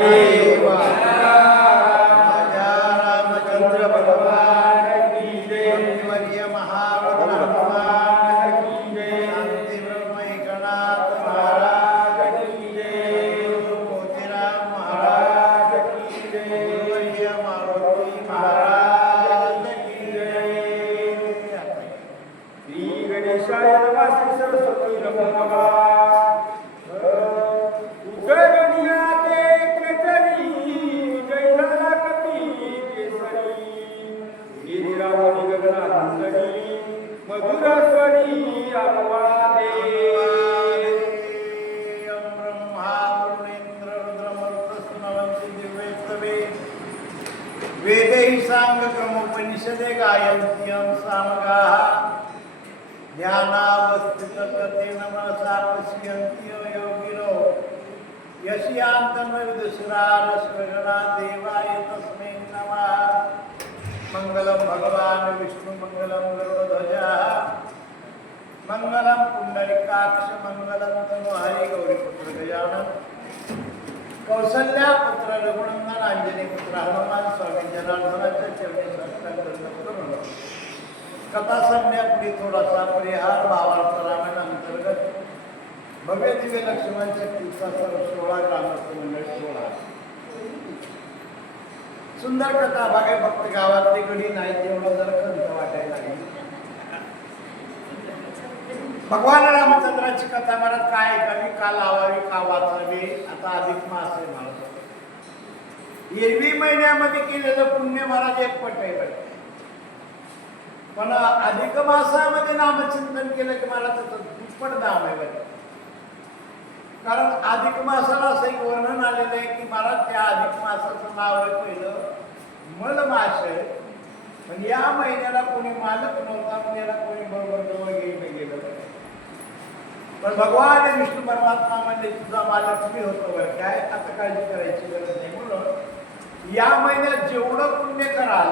राजा रामचंद्र भगवान की जय। वर्य महावतार भगवान की जय। शांती ब्रह्म एकनाथ महाराज की जय। मोतीराम महाराज की जय। वर्य मारुती महाराज की जय। श्री गणेशाय नमः। श्री सरस्वती नमः। वेदैः साङ्गक्रमोपनिषदे गायन्त्यं सामगाः ज्ञानावस्थितततेन मनसा पश्यन्ति योगिनो यस्यान्तर्विदुषरारस्वगणा देवाय तस्मै नमः। मङ्गलं भगवान् विष्णु मङ्गलं गरुडध्वजा मङ्गलं पुण्डरीकाक्ष मङ्गलं तनोहरि गौरीपुत्र गजानन कौसल्या पुत्र रघुनंदन अंजनी पुत्र हनुमान स्वामी जनार्दनाच्या चरणी साष्टांग करून कथा सांगण्यापूर्वी थोडासा परिहार भावार्थ रामायण अंतर्गत भव्य दिव्य लक्ष्मण शक्तीचा सर्व 16 ग्रामस्थ मंडळ 16 सुंदर कथा भागे फक्त गावातली घडी नाही तेवढं जर खंत वाटायला लागली. भगवान रामचंद्राची कथा मला काय ऐकावी का लावावी का वाचावी. आता अधिक मास आहे महाराज. एरवी महिन्यामध्ये केलेलं पुण्य महाराज एक पट आहे पण अधिक मासामध्ये नामचिंतन केलं की मला त्याचं दुप्पट दाम आहे बरं. कारण अधिक मासाला असं एक वर्णन आलेलं आहे की महाराज त्या अधिक मासाचं नाव आहे पहिलं मलमास आहे. पण या महिन्याला कोणी मालक नव्हता पण याला कोणी बरोबर जवळ गेलं. पण भगवान विष्णू परमात्मा म्हणजे तुझा मालक मी होतो बरं काय आता काळजी करायची गरज नाही. म्हणून या महिन्यात जेवढं पुण्य कराल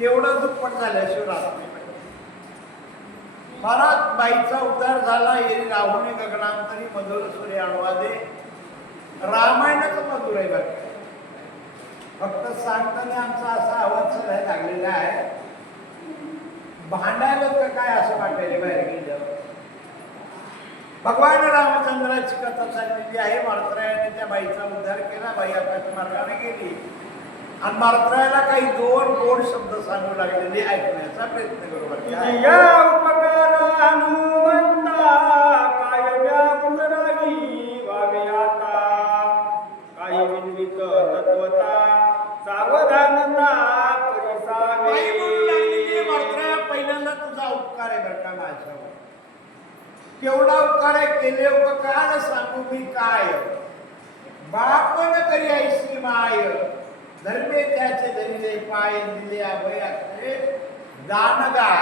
तेवढं दुप्पट झाल्याशिवाय राहत नाही. महाराज बाईचा उद्धार झाला येरी राहुणे गगनांतरी मधुर सूर्य अनुवादे. रामायणच मधुर आहे बरं. फक्त सांगताना आमचा असा आवाज सगळ्या लागलेला आहे भांडायला तर काय असं वाटायला बाहेर गेलं. भगवान रामचंद्राची कथा सांगितली आहे. मार्तरायाने त्या बाईचा उद्धार केला. बाई आकाश मार्गाने गेली आणि मार्तरायाला काही 2 गोड शब्द सांगू लागलेले ऐकण्याचा प्रयत्न करू. पहिल्यांदा तुझा उपकार आहे बरं का माझ्यावर. केवढा उपकार आहे केले उपकार सांगू मी काय. बापन करी ऐशी माय धर्मे त्याचे धरिले पाय दिले अभयाचे दानगा.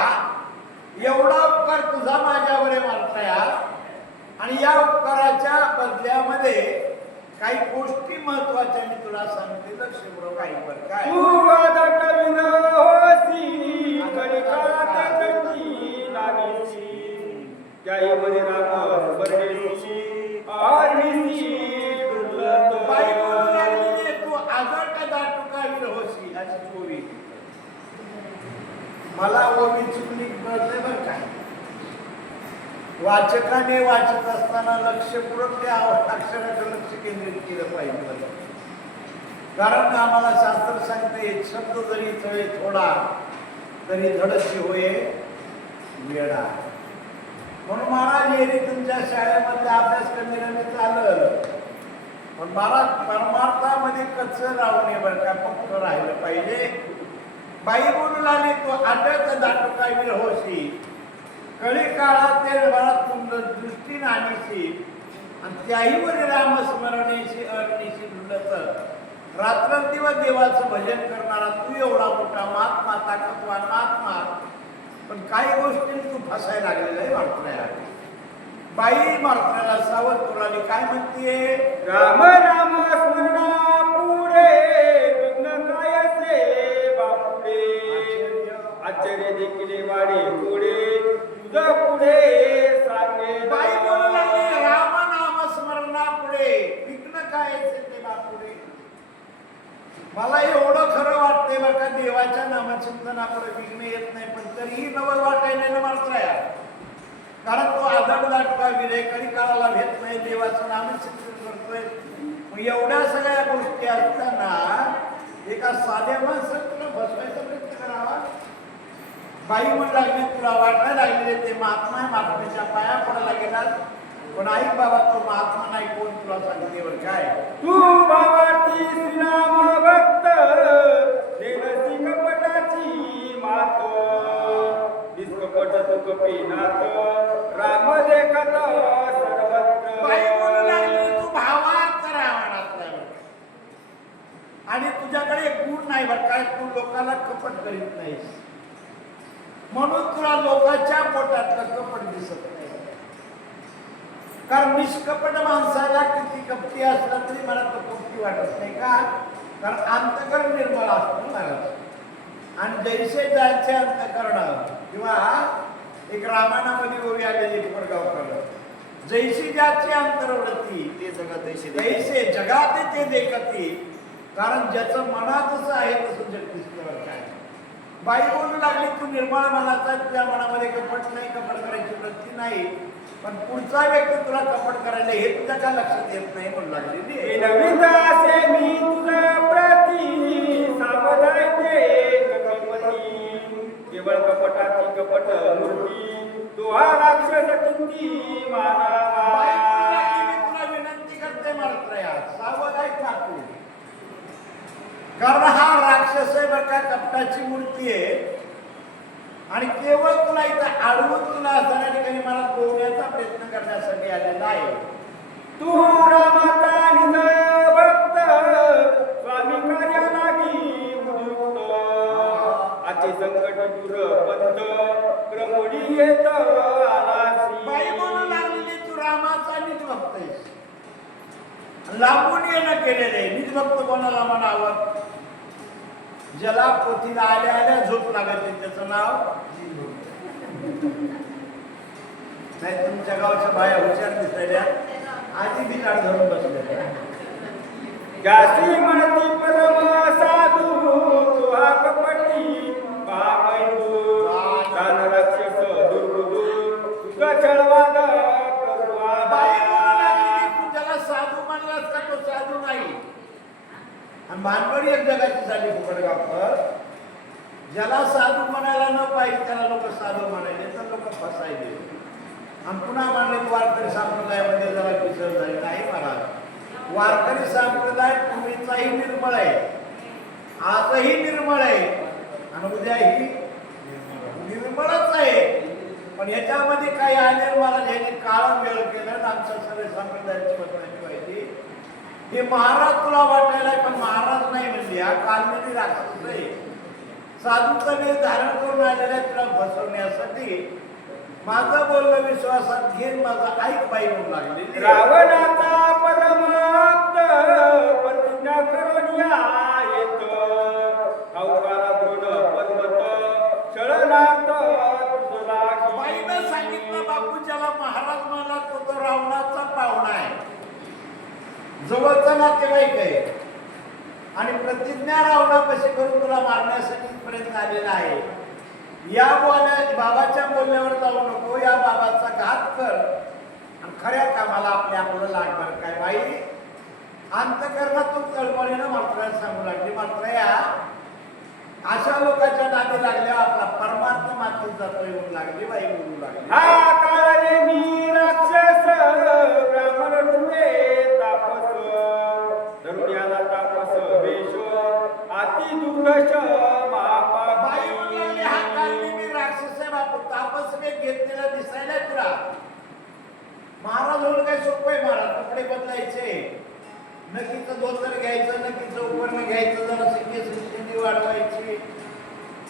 एवढा उपकार तुझा माझ्यावर आहे मारताया. आणि या उपकाराच्या बदल्यामध्ये काही गोष्टी महत्वाच्या मी तुला सांगते. लक्ष बरोबर काही बरं काय मला ओवी चुकली कळते बरं काय. वाचकाने वाचत असताना लक्षपूर्वक त्या अक्षराकडे लक्ष केंद्रित केलं पाहिजे. कारण आम्हाला शास्त्र सांगते एक शब्द जरी चळे थोडा तरी धडशी होय वेडा. म्हणून महाराज येरी तुमच्या शाळेमध्ये अभ्यास करण्याने चाललं पण महाराज परमार्थामध्ये कच्चं राहू नये बरं का. फक्त राहिलं पाहिजे. बाई बोलू लागली तू आटत दाटू काय वीर होशी कळी काळात ते भरात तुमचं दृष्टी नाणीशी आणि त्याही वर रामस्मरणेशी अरणीशी डुलत रात्रंदिवस देवाचं भजन करणारा तू एवढा मोठा महात्मा ताकदवान महात्मा. पण काही गोष्टी तू फसायला लागलेला आहे मारतोया. बाई मारतोयाला सावध बोलाली काय म्हणते राम राम स्मरणा पुढे विघ्न काय असे बापुडे आश्चर्य देखील वाढे पुढे तुझं पुढे सांगे. बाई बोलू लागली राम नाम स्मरणा पुढे विघ्न काय असे पुढे. मला एवढं खरं वाटतंय बरं का, देवाच्या नामचिंतनापुढे विघ्न येत नाही, पण तरीही नवल वाटायला मात्र या. कारण तो आदमदाटका विवेकरी काळाला भेट नाही, देवाचं नामचिंतन करतोय. मग एवढ्या सगळ्या गोष्टी असताना एका साध्या माणसाला तुला बसवायचा प्रयत्न करावा. बाई म्हणू लागली, तुला वाटायला लागले ते महात्मा आहे, महात्म्याच्या पाया पडायला गेला. पण आई बाबा तो महात्मा नाही, कोण तुला सांगते वर काय. तू भावाती श्रीराम भक्त देवसी कपटाची मात निष्कपट तुक पिनात राम देखत सर्वत्र. बाई म्हणू लागली, तू भावार्थ रावणातला आणि तुझ्याकडे गुण नाही बरं काय, तू लोकांना कपट करीत नाहीस, म्हणून तुला लोकांच्या पोटातलं कपट दिसत नाही. कारण निष्कपट माणसाला किती कपटी असला तरी मला तो कपटी वाटत नाही का, कारण अंतकरण निर्मळ असतं महाराज. आणि जैसे जायचे अंतकरण किंवा एक रामायणामध्ये ओवी आलेली कोरगावकर, जैसी ज्याची अंतर्वृत्ती ते जगात जैसे जगात ते देखती. कारण ज्याचं मनातच आहे तसं जग दिसतं काय. बाई बोलू लागली, तू निर्मळ मनाचा, तुझ्या मनामध्ये कपट नाही, कपट करायची वृत्ती नाही, पण पुढचा व्यक्ती तुला कपट करायला हे तुझ्या का लक्षात येत नाही म्हणू लागली. नवितासे मी तुझा प्रती सावधायते कपटी केवळ कपटाची कपट मूर्ती तुहा राक्षस किंती मानावा. तुला विनंती करते मारत्रया, सावधाय ठाकू. कारण हा राक्षस आहे बरं का, कपटाची मूर्ती आहे. आणि केवळ तुला इथं अडवून तुला असणाऱ्या ठिकाणी मला बोलण्याचा प्रयत्न करण्यासाठी आलेला आहे. तू रामाचा निज भक्त स्वामी कार्यालागी उद्युक्त आचे संकट दूर बंद क्रमोडी येत आलासी. बाई म्हणू लागलेली, तू रामाचा निज भक्त आहेस, लांबून येणं केलेलं आहे. निज भक्त कोणाला म्हणावं, ज्याला पोथीला आल्या आल्या झोप लागते त्याचं नाव नाही. तुमच्या गावच्या बाया हुशार दिसायल्या, आधी बिकाड धरून बसलेल्या. गासी म्हणती परम साधू तुहा कपटी पामैतू दान राक्षस दुर्गुदू तुझा छळवाद बाई म्हणू लागली, तू ज्याला साधू म्हणलास का तो साधू नाही. आणि भानगडी एक जगाची झाली फुकटगावकर, ज्याला साधू म्हणायला न पाहिजे त्याला लोक साधू म्हणायचे, तर लोक फसायचे. आणि पुन्हा म्हणले वारकरी संप्रदायामध्ये जरा पिसळ झाली नाही महाराज. वारकरी संप्रदाय पूर्वीचाही निर्मळ आहे, आजही निर्मळ आहे आणि उद्याही निर्मळच आहे. पण याच्यामध्ये काही आले महाराज यांनी काळ वेळ केलं आणि आमच्या सर्व संप्रदायाची बदलायची पाहिजे. हे महाराज तुला वाटायला, पण महाराज नाही म्हणजे हा कालनेली राक्षस आहे. साधूचा वेळ धारण करून आलेला तुला फसवण्यासाठी. माझं बोलणं विश्वासात घेऊन माझा ऐक बाई म्हणू लागली. रावणाचा परमाप्त प्रतिज्ञा करून या येत अवकारा दृढ पर्वत छळनार्थ तुझला. बाईनं सांगितलं, बापू ज्याला महाराज मला तो रावणाचा पाहुणा आहे, जवळचा नातेवाईक आहे आणि प्रतिज्ञा रावणापाशी करून तुला मारण्यासाठी पर्यंत आलेला आहे. या बाबाच्या बोलण्यावर जाऊ नको, या बाबाचा घात कर आणि खऱ्या कामाला आपल्या आपलं लागणार काय. बाई अंतकरणातून तळमळीनं मात्र सांगू लागली. मात्र या अशा लोकांच्या नादी लागल्या आपला परमात्मा मातीत जातो येऊन लागली. बाई बोलू लागली, हा काळाने मी राक्षस ब्राह्मण रुपे तापस धरुण्याला तापस वेश अति दुर्दश महापाप. बाई म्हणू लागली, हा काळाने मी राक्षस आहे बापू, तापस वेग घेतलेला दिसायला तुला. महाराज होऊन काय सोपं आहे महाराज, कपडे बदलायचे, नक्कीचं धोतर घ्यायचं, नक्कीचं उपकरण घ्यायचं, जरा केस वाढवायची,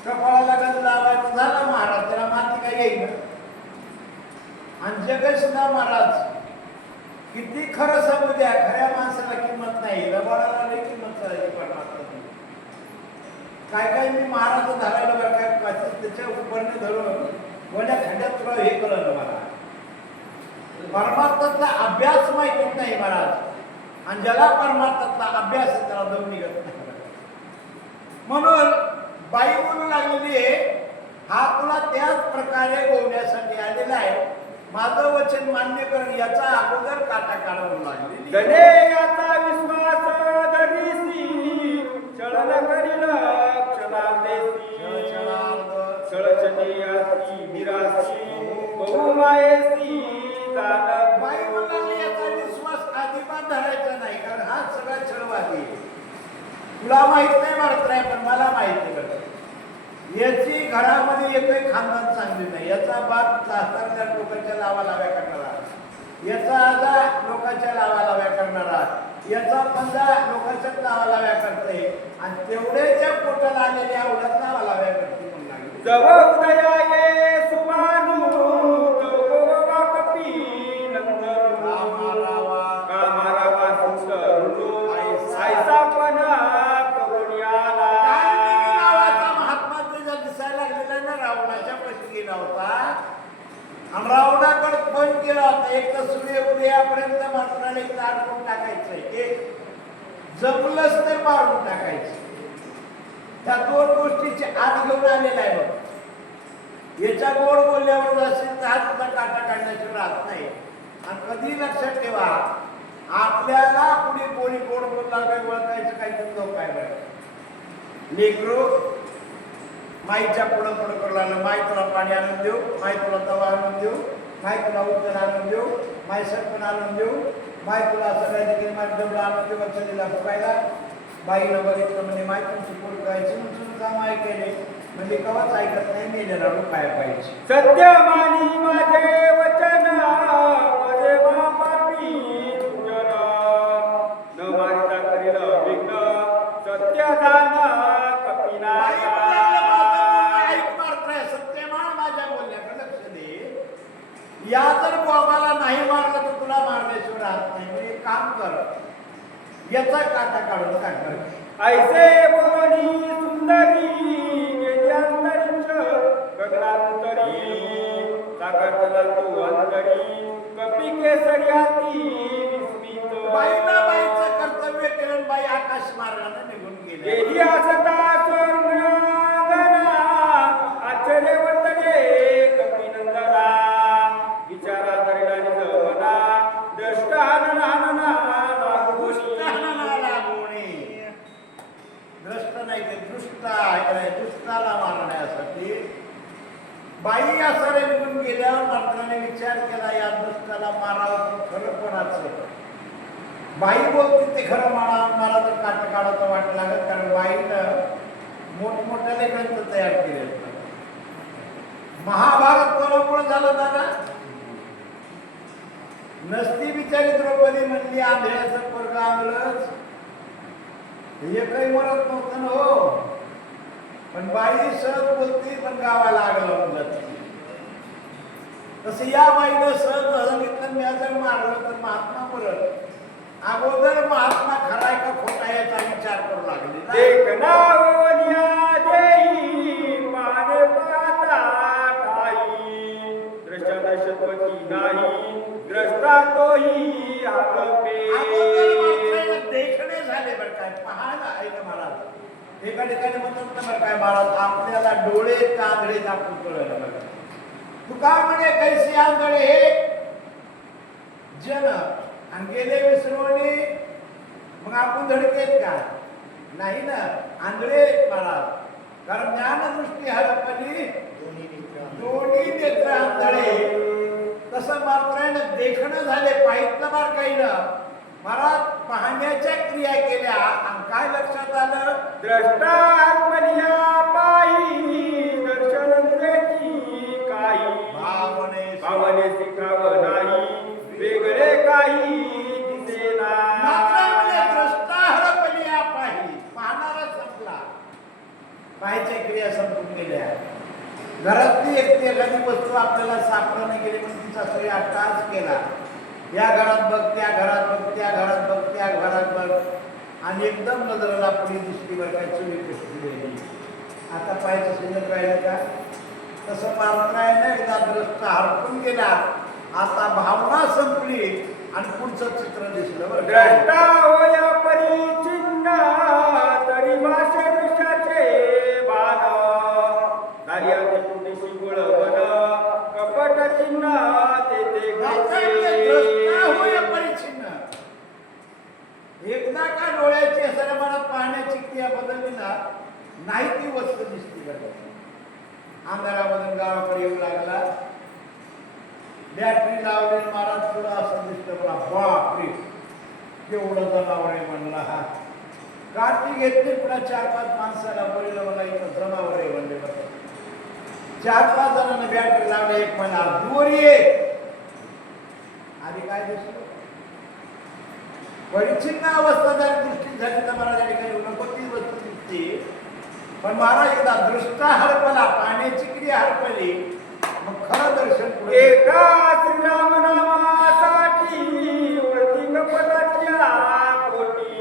कपाळाला गंध लावायचं, झालं महाराज. त्याला माती काय येईल. आणि जग सुद्धा महाराज किती खरं सांगू द्या, खऱ्या माणसाला किंमत नाही, लबाडाला नाही किंमत करायची. काय काय मी महाराज धरायला बरं काय त्याच्या उपकरण धरून गोड्या खंड्यात तुला हे कळलं मला. परमात्माचा अभ्यास माहिती नाही महाराज. आणि ज्याला परमार्थातला अभ्यास आहे त्याला दम निघत नाही. म्हणून बाई बोलू लागलेली आहे, हा तुला त्याच प्रकारे बोलण्यासाठी आलेला आहे, माझं वचन मान्य कर. याचा अगोदर काटा काढवून लागलेली. गणे याचा विश्वास धरीसी चळन करील क्षणादेसी चळचनियासी विरासी बहुमायेसी जाण. बाई बोलली याचा विश्वास अजिबात धरायचा नाही, कारण हा सगळा छळवादी आहे. तुला माहित नाही मारत पण मला माहिती आहे. याची घरामध्ये एकही खानदान चांगली नाही. याचा बाप सासरच्या लोकांच्या लावालाव्या करणारा, याचा आजा लोकांच्या लावालाव्या करणारा, याचा पंजा लोकांच्या लावालाव्या करते आणि तेवढ्याच्या पोटाला आलेल्या आवडत लावालाव्या करते म्हणून लागली. जव उदया ये सुमानु तव कपी नंतर रामा कामारावा सुंदर ऐसा पण करुण्याला. नावाचा महात्मा तुझ्या दिसायला लागलेला ना, रावणाच्या पशी गेला होता आणि रावणाकडे फोन केला होता, एक तर सूर्य उदयापर्यंत मात्राला एकदा अडकून टाकायचंय, एक जमलंच तर मारून टाकायचं. त्या दोन गोष्टीची आत घेऊन आलेला आहे बघ. याच्या गोड बोलल्यावर असेल तर हा तुझा काटा काढण्याची राहत नाही. आणि कधी लक्षात ठेवा, आपल्याला कुणी कोणी गोड बोलला काही ओळखायचं काही लोक काय बरं. लेकरू माईच्या पुढं पुढं करू लागलं, माई तुला पाणी आणून देऊ, माई तुला तवा आणून देऊ, माई तुला उत्तर आणून देऊ, माई सरपण आणून देऊ, माई तुला सगळ्या देखील माई दौड आणून देऊ. वचनीला फुकायला बाईला बघितलं म्हणजे माई तुमची पोट गायची म्हणून काम ऐकले म्हणजे कवाच ऐकत नाही, मेलेला काय पाहिजे. सत्य मानी माझे वचन माझे बापापी तुझन न मारिता करील विघ्न सत्य दान कपिना. या जर बाबाला नाही मारलं तर तुला मारण्याशिवाय राहत नाही. म्हणजे एक काम कर, याचा काटा काढून काढणार. ऐसे बोलणी सुंदरी गेल्यान्तरिक्ष गगनांतरी सागरतला तू अंतरी कपी केसर्याती विस्मित. बाईनं बाईचं कर्तव्य केलं, बाई आकाश मार्गाने निघून गेली. देही असता स्वर्गगणा आश्चर्य वर्तने कपिनंदना विचारा धरिला निजमना दृष्ट हनना दृष्ट नाही ते दुष्टाला मारण्यासाठी बाई असारे निघून गेल्यावर मात्राने विचार केला, या दुष्टाला मारावं खरं कोणाचं. बाई बोलते ते खरं मला तर काट काढायचं वाट लागत, कारण बाईनं मोठमोठ्याले ग्रंथ तयार केले. महाभारत कोणामुळे झालं दादा? नसती बिचारी द्रौपदी म्हणली आंधळ्याचं पोरग आणलंच, हे काही म्हणत नव्हतं ना हो. पण बाई सहज बोलती पण गावाला आग लावून जाते. तसं या बाईनं सहज सांगितलं, मी जर मारलं तर महात्मा बोलत. अगोदर महात्मा खराय का खोटा याचा विचार करू लागले. एक नावनिया देई माने पाता ठाई दृष्ट दशपती नाही द्रष्टा तोही आपे. देखणे झाले बरं काय, पाहायला ऐक महाराज. एका ठिकाणी म्हणतात ना बरं काय महाराज, आपल्याला डोळे कांदळे दाखवून कळलं बरं. तू काय म्हणे कैसे आंधळे हे जन आणि गेले विसरवणे, मग आपण धडकेत का? नाही ना, आंधळे महाराज. कारण ज्ञानदृष्टी हरपली दोन्ही नेत्र आंधळे. तसं मात्राने देखणं झाले, पाहितलं बार काही ना महाराज. पाहण्याच्या क्रिया केल्या आणि काय लक्षात आलं? द्रष्टा आत्मनिया पायी दर्शन देखी काही भावने शिकाव नाही वेगळे काही दिसेना. द्रष्टा हरपलिया पाही, पाहणारा संपला, पाहायच्या क्रिया संपून गेल्या. घरातली एखादी वस्तू आपल्याला सापडा नाही गेली पण तिचा सगळी अट्टाहास केला. या घरात बघ, त्या घरात बघ, त्या घरात बघ, त्या घरात बघ, आणि एकदम नजरेला पुढे दिसली बरं काय चुली पुसली. आता पाहायचं सुंदर राहिलं का? तसं पात्रायनं एकदा द्रष्टा हरपून गेला. आता भावना संपली आणि पुढचं चित्र दिसलं बरं. द्रष्टा होया परिचिन्न तरी भाषे दृश्याचे बाण दार्याचे कुटीशी गुळवण कपट चिन्ह तेथे द्रष्टा होय परिच्छिन्न. एकदा का डोळ्याची असणाऱ्या मला पाहण्याची क्रिया बदलली ना, नाही ती वस्तू दिसती का. अंधारामधून गावाकडे येऊ लागला, बॅटरी लावली, महाराज पुढं असं दिसतं. मला बापरे केवढं जनावर आहे म्हणला. हा काठी घेतली, पुन्हा 4-5 माणसाला बोललं, मला इथं जनावर आहे म्हणले. 4-5 जणांना बॅटरी लावली. एक म्हणा दुरी आहे. आधी काय दिसलं, परिच्छिन्न अवस्था जर दृष्टी झाली तर महाराज या ठिकाणी नको ती वस्तू दिसते. पण महाराज एकदा दृष्टा हरपला, पाहण्याची क्रिया हरपली, मग खरं दर्शन पुढे. एका श्रीराम नामासाठी वरती कपटाच्या कोटी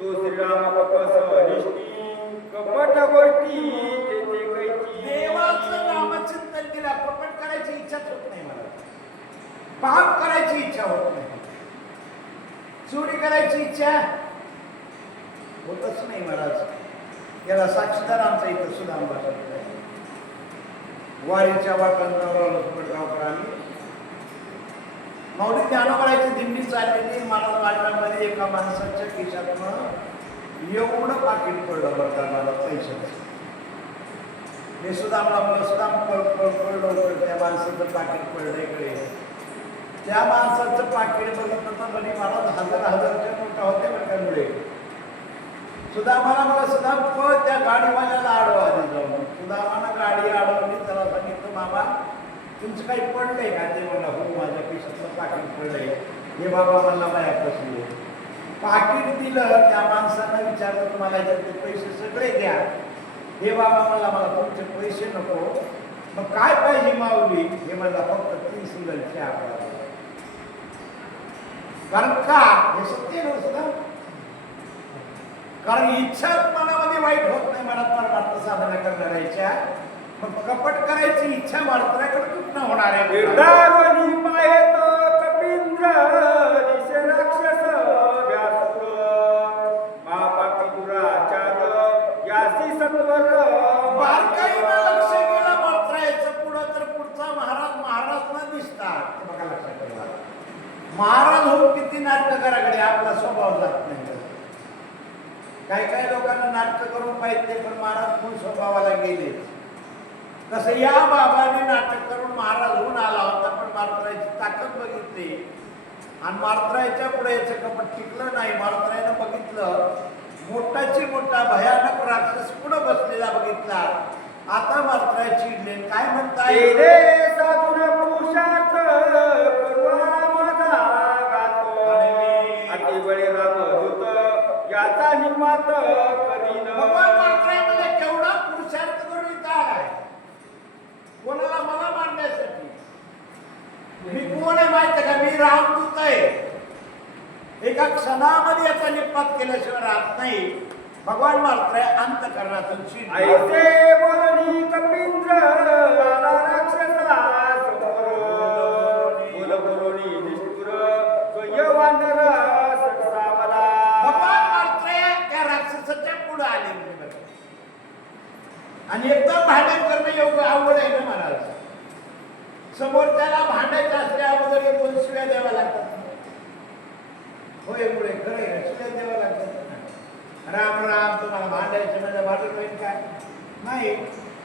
तो श्रीराम कपस निष्ठी कपट गोष्टी तेथे कैची. देवाचं नामचिंतन केलं, कपट करायची इच्छाच होत नाही मला, पाप करायची इच्छा होत नाही, चोरी करायची इच्छा होतच नाही महाराज. याला साक्षीदार आमचा इथं सुद्धा आंबा वारीच्या वाटांवर आम्ही माऊली ज्ञानोबाची दिंडी चाललेली. महाराज वाटामध्ये एका माणसाच्या खिशातनं एवढं पाकिट पडलं बरं मला पैशाचं. हे सुद्धा आम्हाला सुद्धा पडलं, त्या माणसाचं पाकिट पडलं इकडे. त्या माणसाचं पाकिट बघितलं तर म्हणजे महाराज 1000-1000च्या नोटा होत्या त्यामुळे सुद्धा मला सुद्धा त्या गाडीवाल्याला अडवा आधी जाऊन सुद्धा मला गाडी अडवली. त्याला सांगितलं मामा तुमचं काही पडलंय का. ते म्हणला हो माझ्या खिशातलं पाकिट पडलंय. हे बाबा मला मायापासून पाकिट दिलं. त्या माणसानं विचारलं तुम्हाला याच्यातले पैसे सगळे घ्या. हे बाबा मला तुमचे पैसे नको, मग काय पाहिजे माऊली. हे मला फक्त 3 सिंगल चहा पाहिजे. कारण का हे सत्य नसतं, कारण इच्छा मनामध्ये वाईट होत नाही. मनात परमार्थ साधना करणाऱ्या इच्छा, मग कपट करायची इच्छा मारत्राकडे कुठं होणार आहे. निर्धारवनी पाहेत कपींद्र दिसे राक्षस व्यासुर महापापी दुराचार यासी सत्वर. बारकाईनं लक्ष केलं मारत्रायचं पुढं तर पुढचा महाराज न दिसतात. ते बघा लक्षात ठेवा. महाराज होऊन किती नाटककाराकडे आपला स्वभाव जात नाही. काही लोकांना नाटक करून पाहिजे, पण महाराज मूळ स्वभावाला गेले. तसं या बाबाने नाटक करून महाराज होऊन आला होता, पण मारत्रायची ताकद बघितली आणि मारत्रायच्या पुढे याचं कपट टिकलं नाही. मारत्रायनं बघितलं, मोठाची मोठा भयानक राक्षस पुढे बसलेला बघितला. आता मारत्राय चिडले. काय म्हणताय साधुर पुरुषार्थ बळे रामदूत याचा निमात करीन. भगवान मारत्रायमध्ये केवढा पुरुषार्थ करून इथं आलाय. कोणाला मला मारण्यासाठी. मी कोण आहे माहिती का, मी रामदूत आहे. एका क्षणामध्ये याचा निपात केल्याशिवाय राहत नाही. भगवान मारत्राय अंतःकरणातून ऐसे बोलणी कपींद्र आला राक्षसा समोर बोल बोलणी निष्ठुर स्वयवांडर ससावला. भगवान मारत्राय त्या राक्षसाच्या पुढे आले आणि एकदम भांडण करणं एवढं आवड आहे ना महाराज. समोरच्याला भांडायचं असल्या अगोदर 2 शिव्या द्याव्या लागतात. होय पुढे खरं शिव्या द्याव्या लागतात. राम राम तुम्हाला भांडायचं म्हणजे भांडण होईल काय नाही.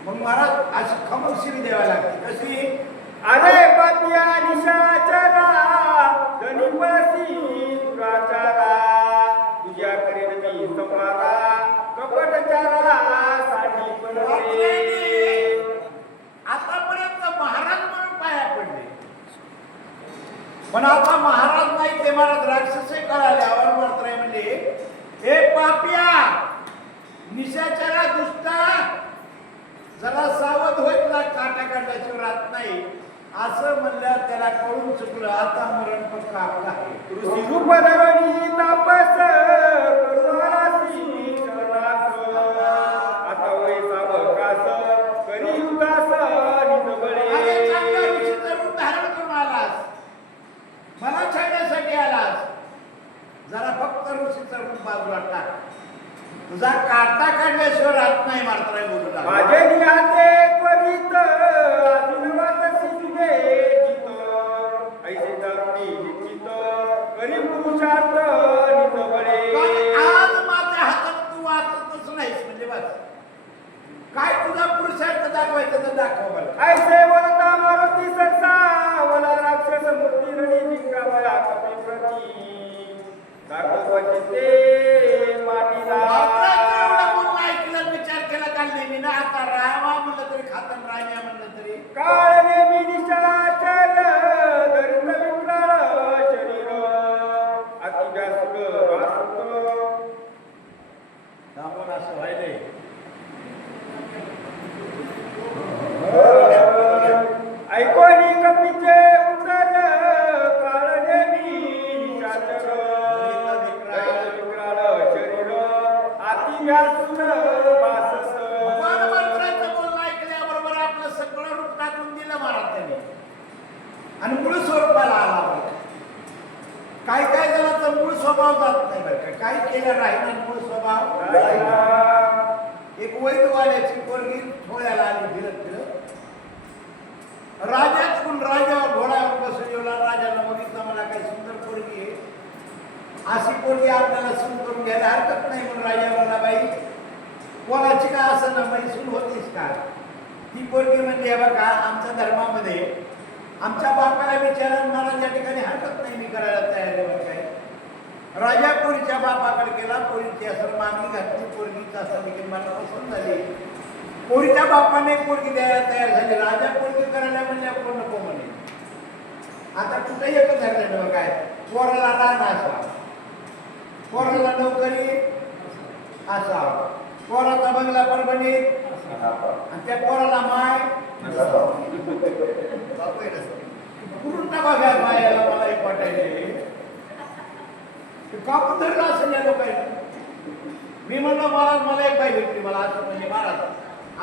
मग महाराज अशी खमोशीरी द्यावी लागते. कशी अरे पापिया निशाचरा गणिपसी दुराचारा तुझ्या करेन मी संवारा कपटचारा साठी पडले. आतापर्यंत महाराज म्हणून पाया पडले, पण आता महाराज नाही ते महाराज राक्षसही कळाल्यावर मारत्राय म्हणजे हे पापिया निशाचरा दुष्टा जरा सावध होईल ना, काटा काढल्याशिवाय राहत नाही असं म्हणल्यावर त्याला कळून चुकलं. आता मरण पक्का आपला आहे. ऋषी रूप धरणी तापस करुणासी चरणास आता वय सावकास करी उदास निजबळे. अरे चांगल्या ऋषीचं रूप धारण करून आलास, मला छाडण्यासाठी टाक. तुझा काटा काढल्याशिवाय राहत नाही मात्र बोलू लागला. माझे निघाते त्वरित अभिनवात सिंधे जित ऐसे दारुणी निश्चित करी पुरुषार्थ नितबळे. आज माझ्या हातात तू वाचतच नाहीस म्हणजे बस. काय तुझा पुरुषार्थ दाखवायचं तर दाखव बरं. ऐसे बोलता मारुती सरसा वला राक्षस मूर्ती रणी जिंकावया कपी प्रती दाखवते ते मातीला. एवढं बोलणं ऐकलं विचार केला काल नेहमी ना. आता राहावा म्हणलं तरी खातन राहण्या म्हणलं तरी काळ नेहमी निशाचर धरित विक्राळ शरीर अति व्यासुड वासुत. आपण असं व्हायले. ऐकोनी कपीचे उत्तर काळ नेहमी निशाचर धरित विक्राळ शरीर अति व्यासुड वासस. भगवान मंत्राचं बोलणं ऐकल्याबरोबर आपलं सगळं रूप टाकून दिलं महाराज त्यांनी आणि मूळ स्वरूपाला आला बरं. काय काय जणांचा मूळ स्वभाव जात नाही बरं का. काय केलं राहिला मूळ स्वभाव राहिला. एक वैद्यवाल्याची पोरगी थोड्याला आली फिरत फिरत. राजाकडून राजा घोड्यावर बसवला. राजाला बघितलं मला काही सुंदर पोरगी आहे. अशी पोरगी आपल्याला सून करून घ्यायला हरकत नाही म्हणून राजा म्हणला बाई कोणाची का असं ना मैसून होतीस का. ती पोरगी म्हणजे बघा आमच्या धर्मामध्ये आमच्या बापाला विचारून मला ज्या ठिकाणी हरकत नाही मी करायला तयार आहे. काय राजा पोरीच्या बापाकडे गेला. पोरीची असं मागणी घातली. पोरगीचं असं देखील मला पसंत झाली. पोरीच्या बापाने पोरगी द्यायला तयार झाली. राजा पोरगी करायला म्हणजे आपण नको म्हणे. आता कुठेही एकच झालं काय पोराला रान असावा, पोराला नोकरी असावा, पोराचा बंगला परभणीत आणि त्या पोराला माय पूर्ण बघा मायाला मला एक वाटायचे कापून धरला असेल या लोकांनी. मी म्हणलो महाराज मला एक बाई भेटली. मला असं म्हणजे महाराज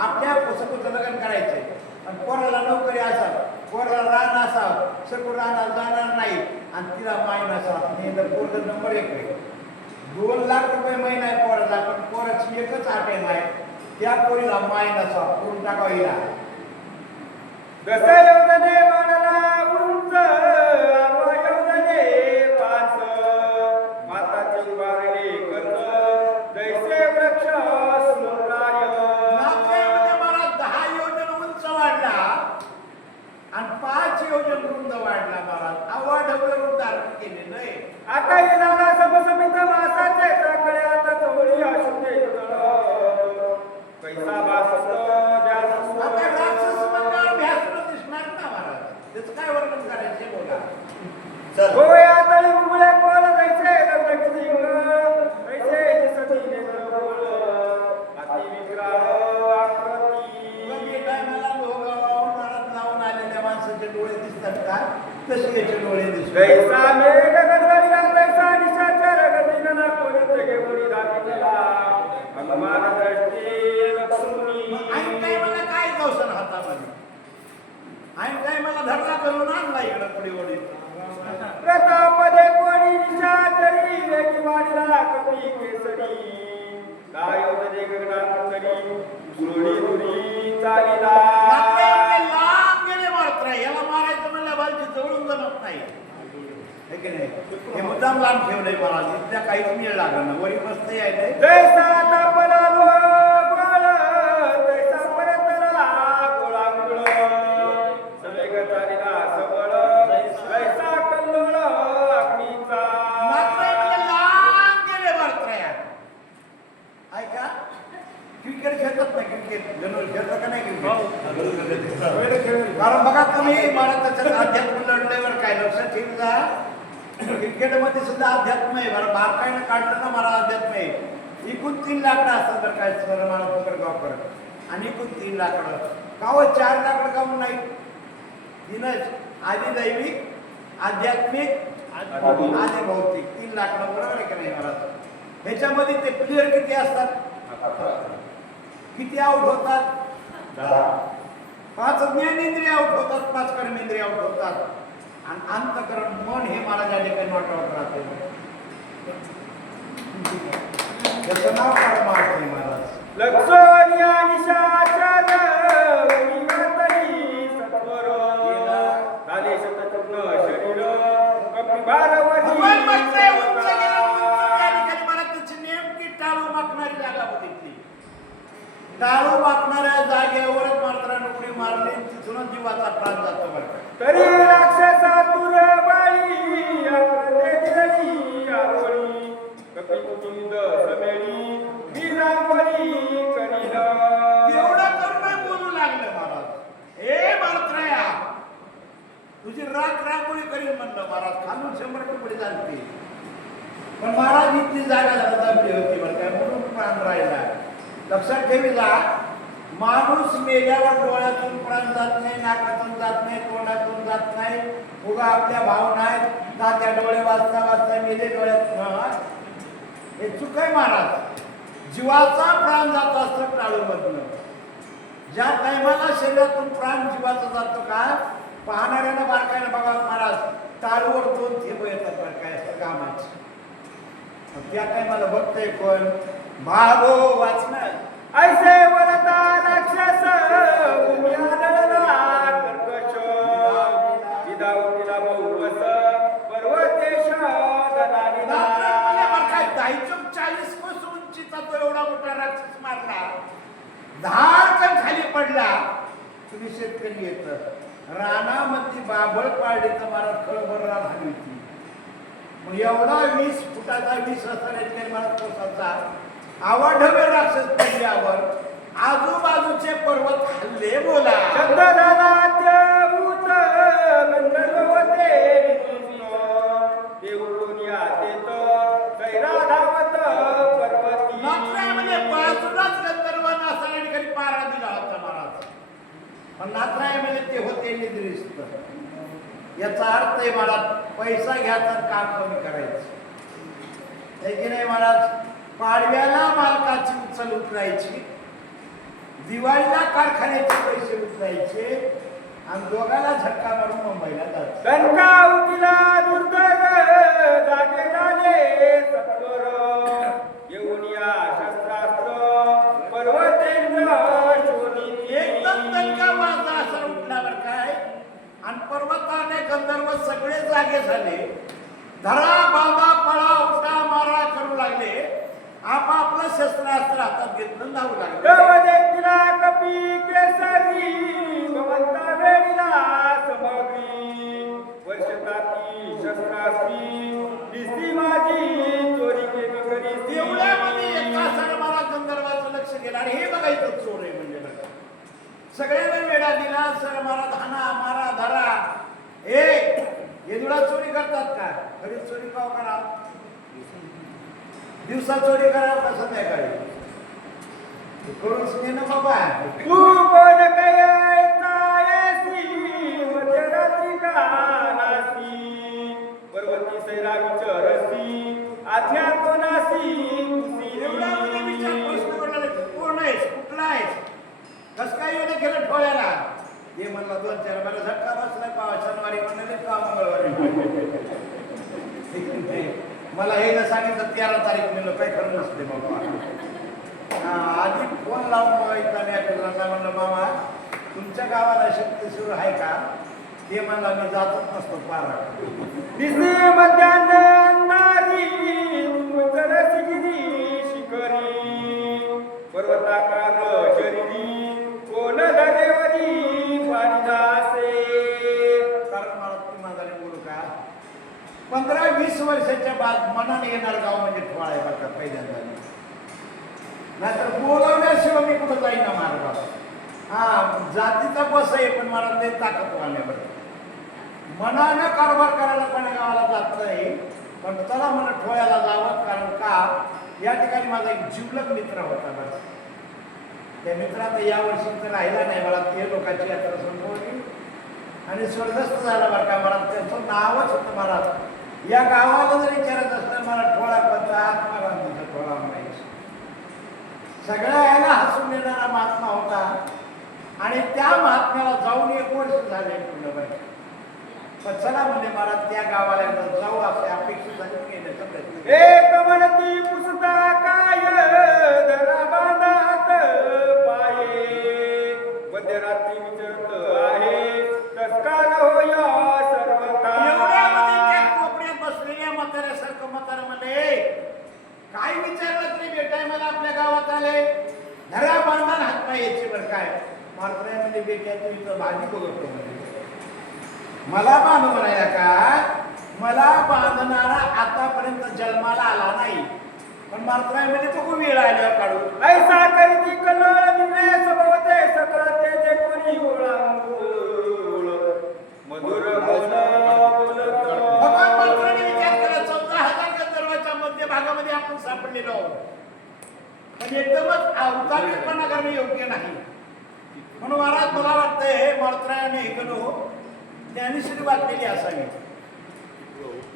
आपल्या सकूचं लग्न करायचंय आणि पोराला नोकरी असावं, पोराला रान असावं, सकू रानाला जाणार नाही आणि तिला माय नसावं. मी पोरग नंबर 1 आहे. 2 लाख रुपये महिना आहे पोराला. पण पोराची एकच आटेल आहे त्या पोरीला माय नसावं. करून टाकावं हिला. जसे योजने मानला उंच आलो योजने पाच माताची उभारले कर्ज जैसे वृक्ष सुंदराय. मला 10 योजन उंच वाढला आणि 5 योजन रुंद वाढला. महाराज आवाढव्य रूप धारण केले नाही. आता येणारा समसमित मासाचे चाकडे आता चवळी अशुद्धे पैसा बासत जास्त. आता राक्षस म्हणल्यावर भ्यासुर दिसणार ना महाराज. त्याचं काय वर्णन करायचे बोला. चल होया तळी मुळे कोण जैसे लग्नकिती पैसे दिसती नेत्र बोल अति विक्राळ आकृती. कमी टायमाला भोगावून लावून आलेल्या माणसाचे डोळे दिसतात का तसे याचे डोळे दिसतात. कैसा मेघ गडगडीला तैसा निशाचर गतीनं कोणीच घेऊन दाखिला भगवान दृष्टी लक्ष्मी. आणि काय मला काय कौशल हातामध्ये आणि काय मला धरला करून आणला इकडं पुढे ओढी. प्रतापदे कोणी निशाचरी वेगी वाढला कपी केसरी दायोदे गगनात तरी सुरळी दुरी चालिला. लांब गेले मात्र याला मारायचं म्हणल्या बालची जवळून जमत नाही. हे की नाही हे मुद्दाम लांब ठेवलंय मला. तिथल्या काहीच मिळ लागलं ना. वरी बसते यायलंय जैसा तापला गोळ तैसा परतला गोळांगुळ सवेग चालिला सबळ जैसा कल्लोळ अग्नीचा. लांब गेले मात्र ऐका क्रिकेट खेळतात नाही. क्रिकेट जनरल खेळतात का नाही क्रिकेट. कारण बघा तुम्ही मला त्याच्यात अध्यात्म लढल्यावर काय लक्षात ठेवू जा. क्रिकेटमध्ये सुद्धा अध्यात्म आहे. बरं बारकाईनं काढलं ना मला अध्यात्म आहे. एकूण 3 लाकडं असतात तर काय सर मला पकड गाव करत आणि एकूण 3 लाकडं काव 4 लाकडं काहून नाही. 3च आधी दैविक आध्यात्मिक आधी भौतिक 3 लाकडं बरोबर आहे का नाही मला. ह्याच्यामध्ये ते प्लेयर किती असतात किती आउट होतात 5 ज्ञानेंद्रिय आउट होतात 5 कर्मेंद्रिय आउट होतात आणि अंतकरण मन हे महाराज या ठिकाणी नॉट आउट राहते. त्याचं नाव परमार्थ महाराज. लक्षणीय निशाचर उन्नतनी सत्वर झाले शतचूर्ण शरीर कपिभारवनी भगवान म्हटलंय उंच गेलं, उंच त्या ठिकाणी मला त्याची नेमकी टाळू मागणारी जागा बघितली. टाळू मागणाऱ्या जागेवरच मात्र उडी मारली, तिथूनच जीवाचा प्राण जातो बरं का. तरी राक्षसा तुर बाळी आकृते दिली आवळी कपिकुंड समेळी वीरावळी करील. एवढं करून नाही बोलू लागलं महाराज. हे मारत्रया तुझी रांगोळी करील म्हणलं महाराज. खालून 100 तुकडे झालते, पण महाराज इथली जागा दबली होती बरं काय, म्हणून प्राण राहिला. लक्षात ठेवीला, माणूस मेल्यावर डोळ्यातून प्राण जात नाही, नाकातून जात नाही, तोंडातून जात नाही. उगा आपल्या भावना आहेत तात्या डोळे वाचता वाचता मेले डोळ्यात, हे चूक आहे महाराज. जीवाचा प्राण जात असतो टाळूमधनं. ज्या टायमाला शरीरातून प्राण जीवाचा जातो का, पाहणाऱ्याला बारकायला बघा महाराज, टाळूवर 2 थेंब येतात बरं काय असं कामाचे. त्या टायमाला बघतोय कोण, भागो वाचणार. ऐसे वरता राक्षस भूमी आदळला कर्कश विधावतीला बहुवस पर्वतेश दनानिदा. 40 कोस उंचीचा तो एवढा मोठा राक्षस मारला, धाडकन खाली पडला. तुम्ही शेतकरी येत रानामध्ये बाबळ पाडली तर मला खळबळरा झाली होती. मग एवढा 20 फुटाचा 20 असणाऱ्या मला कोसाचा आवाढव्य राक्षस पडल्यावर आजूबाजूचे पर्वत हल्ले बोला. चंद्रनाथभूत गंधर्वते देवळून यातेत कैराधावत पर्वती. नाथरायामध्ये बाजूलाच गंधर्व असणाऱ्या ठिकाणी पारा दिला होता महाराज, पण नाथरायामध्ये ते होते निद्रिस्त. याचा अर्थ आहे महाराज, पैसा घ्यायचा काम कमी करायचं आहे की नाही महाराज. पाडव्याला मालकाची उचल उचलायची, दिवाळीला कारखान्याचे पैसे उचलायचे, आणि दोघाला झटका मारून मुंबईला जायचं. कनकावतीला दुर्धर जागे झाले सत्वर येऊन या शस्त्रास्त्र पर्वतेंद्र शोधित. एकदम दणका वाजला असा उठल्यावर काय, आणि पर्वताने गंधर्व सगळे जागे झाले. धरा बांधा पळा उठा मारा करू लागले. आपापलं शस्त्रास्त्र हातात घेतलं धावू लागले. देखीला कपी केसरी भगवंता वेळीला समग्री वर्षताती शस्त्रास्त्री दिसती माझी चोरी के करी. एवढ्यामध्ये एका सरमाला गंधर्वाचं लक्ष गेलं, आणि हे बघायचं चोर आहे म्हणजे बघा. सगळ्यांना वेडा दिला, सरमाला धाना मारा धरा. हे दुडा चोरी करतात का, खरी चोरी का करा, दिवसा चोरी करा का संध्याकाळी करून ना बाबा. तू कोण कयायसी मध्यरात्री गानासी पर्वती सैरावीच रसी आज्ञा कोणासी. एवढा म्हणजे विचार प्रश्न पडला, कोण आहेस, कुठला आहेस, कस काय येणं केलं ठोळ्याला. हे म्हणला 2-4 मला झटका बसलाय, शनिवारी म्हणाले का मंगळवारी. मला हे न सांगितलं 13 तारीख म्हणलं काही खरं नसते बाबा. आधी फोन लावून बघायचा म्हणलं मामा तुमच्या गावाला शक्तीसूर आहे का, ते म्हणला मी जातच नसतो पारा. दिसे मध्यान्ह अंधारी रसगिरी शिखरी पर्वताकार शरीरी कोण धरेवरी पारिदासे. कारण मला तुम्ही माझा बोलू का, 15-20 वर्षाच्या बाद मनाने येणार गाव म्हणजे ठोळा आहे बघा पहिल्यांदा. नाहीतर बोलावण्याशिवाय मी कुठं जाईना मार्गावर. जातीचा बस आहे, पण मला ते ताकद वाढल्यावर मनानं कारभार करायला पण गावाला जात नाही. पण चला मला ठोळ्याला जावं, कारण का या ठिकाणी माझा एक जिवलग मित्र होता बघा. त्या मित्रात यावर्षी तर राहिला नाही, मला ते लोकांची यात्रा संपवली आणि स्वर्गस्थ झाला बरं का. मला त्यांचं नावच होतं महाराज. या गावाला जर विचारत असलं मला ठोळा कोणता, आत्मारामांचा ठोळा म्हणायचं. सगळ्या याला हसून देणारा महात्मा होता, आणि त्या महात्म्याला जाऊन 1 वर्ष झाले पूर्ण बाई. पण चला म्हणजे मला त्या गावाला जाऊ असे अपेक्षित झाले, गेल्याचा प्रयत्न. एक म्हणती पुसता काय विचारलं तरी भेटाय मला आपल्या गावात आले धरा बांधण हात यायचे बरं काय मात्र म्हणजे बेट्या तू इथं भाजी बघतो मला बांध म्हणायला का मला बांधणारा आतापर्यंत जन्माला आला नाही पण मात्र म्हणजे तो वेळ आल्यावर काढू ऐसा करीती कल्लोळ निम्ने सभवते सकळ ते जे कोणी गोळा मधुर भगवान मात्राने विचार केला 14,000 गंधर्वाच्या मध्य भागामध्ये आपण सापडलेलो आहोत पण एकदमच अवतारीपणा करणे योग्य नाही म्हणून महाराज मला वाटतंय मात्राने ऐकलो ज्ञानेश्वरी वाचलेली असावी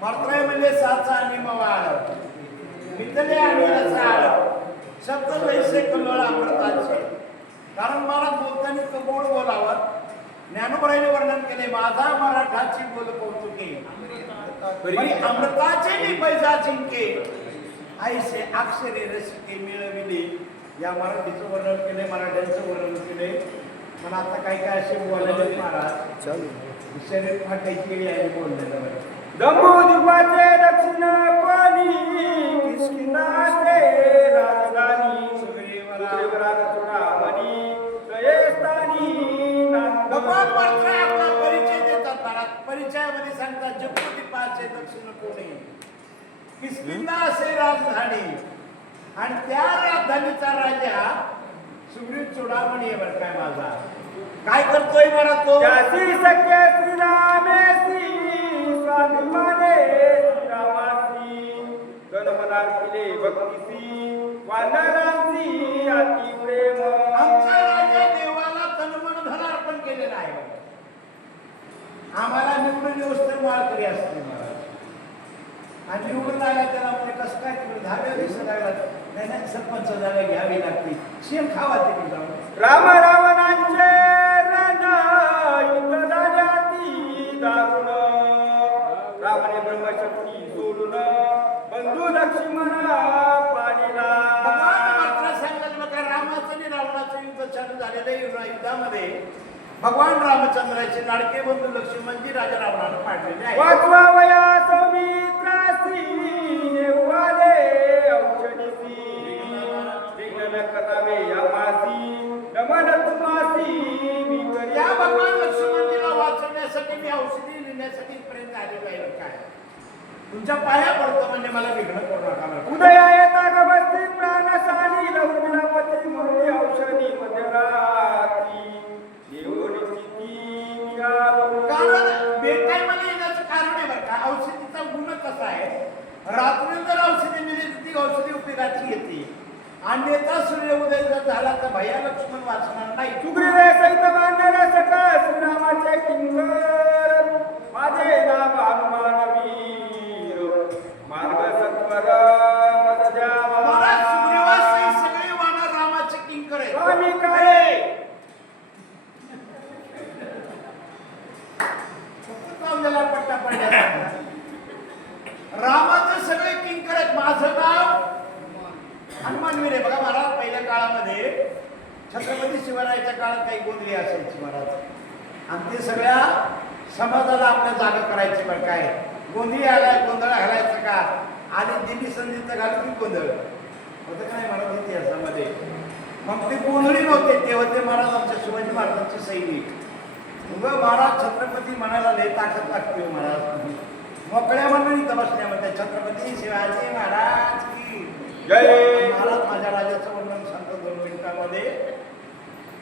मात्राय म्हणजे साचा आणि मवाळ मितले आणि रसाळ शब्द वैसे कल्लोळ अमृताचे कारण मला बोलताना तो गोड बोलावं ज्ञानोबराईने वर्णन केले माझा मराठाची बोल कौतुके अमृताचे मी पैजा जिंके ऐसे अक्षरे रसिके मिळविले या मराठीचं वर्णन केले मराठ्यांचं वर्णन केले पण आता काही काय असे बोलायले महाराज शरीर फाटायची वेळी आहे बोललेलं जम्बूद्वीपाचे दक्षिण कोणी किष्किंधाचे राजधानी सुग्रीवराज चूडामणी जयस्थानी भगवान मात्र आपला परिचय देतात महाराज परिचयामध्ये सांगतात जम्बूद्वीपाचे दक्षिण कोणी किष्किंधा असे राजधानी आणि त्या राजधानीचा राजा सुग्रीव चूडामणी आहे काय माझा काय करतोय मला तो जासी सख्य श्रीरामेसी स्वाभिमाने श्रीरामासी गणमनात केले भक्तीसी वानरांची अति प्रेम आमचा राजा देवाला तनमन धन अर्पण केलेलं आहे आम्हाला निवडून व्यवस्थित माळकरी असते महाराज आणि निवडून आला त्याला म्हणजे कसं काय तिकडे 10व्या दिवशी लागला नाही सरपंच जागा घ्यावी लागते शेण खावा तिकडे जाऊन राम रावणांचे रण युद्ध झाल्याती दारुण रावणे ब्रह्मशक्ती सोडून बंधू लक्ष्मण पाणीला भगवान मात्र सांगाल बघा रामाचं आणि रावणाचं युद्ध चालू झालेल्या युद्धामध्ये भगवान रामचंद्राचे लाडके बंधू लक्ष्मणजी राजा रावणाला पाडलेले आहे वाचवा वया सौमित्रासी नेवाले औषधीसी विघ्न करावे आमासी नमन तुमासी मी करी त्या भगवान लक्ष्मणजीला वाचवण्यासाठी मी औषधी लिहिण्यासाठी पर्यंत आलेलो आहे काय तुमच्या पाया पडतो म्हणजे मला विघ्न करू नका उदया येता गबस्ती प्राणसानी लवणपती मुरली औषधी मध्यराती कारण बेटायमध्ये येण्याचं कारण आहे बरं का औषधीचा गुण कसा आहे रात्री जर औषधी मिळली तर ती औषधी उपयोगाची येते अन्यथा सूर्य उदय जर झाला तर भैया लक्ष्मण वाचणार नाही सुग्रीवे सहित मांडले सकळ श्रीरामाचे किंकर माझे नाम हनुमान वीर मार्ग सत्वर मद द्यावा महाराज सुग्रीवासहित सगळे वानर रामाचे किंकर आहेत स्वामी काय पावलेला पट्टा पडला रामाचे सगळे किंकर आहेत माझं नाव हनुमान वीर आहे बघा महाराज पहिल्या काळामध्ये छत्रपती शिवरायाच्या काळात काही गोंधळी असायची महाराज आणि ते सगळ्या समाजाला आपल्या जागा करायची बरं काय गोंधळी आलाय गोंधळ घालायचं का आणि दिल्ली संधीचं घालून की गोंधळ होतं का नाही महाराज इतिहासामध्ये मग ते गोंधळी नव्हते ते होते महाराज आमच्या शिवाजी महाराजांचे सैनिक उगा महाराज छत्रपती म्हणायला लय ताकद लागते हो महाराज मोकळ्या मंडळी इथं बसल्यामध्ये छत्रपती शिवाजी महाराज की जय महाराज माझ्या राजाचं वर्णन सांगतो 2 मिनिटांमध्ये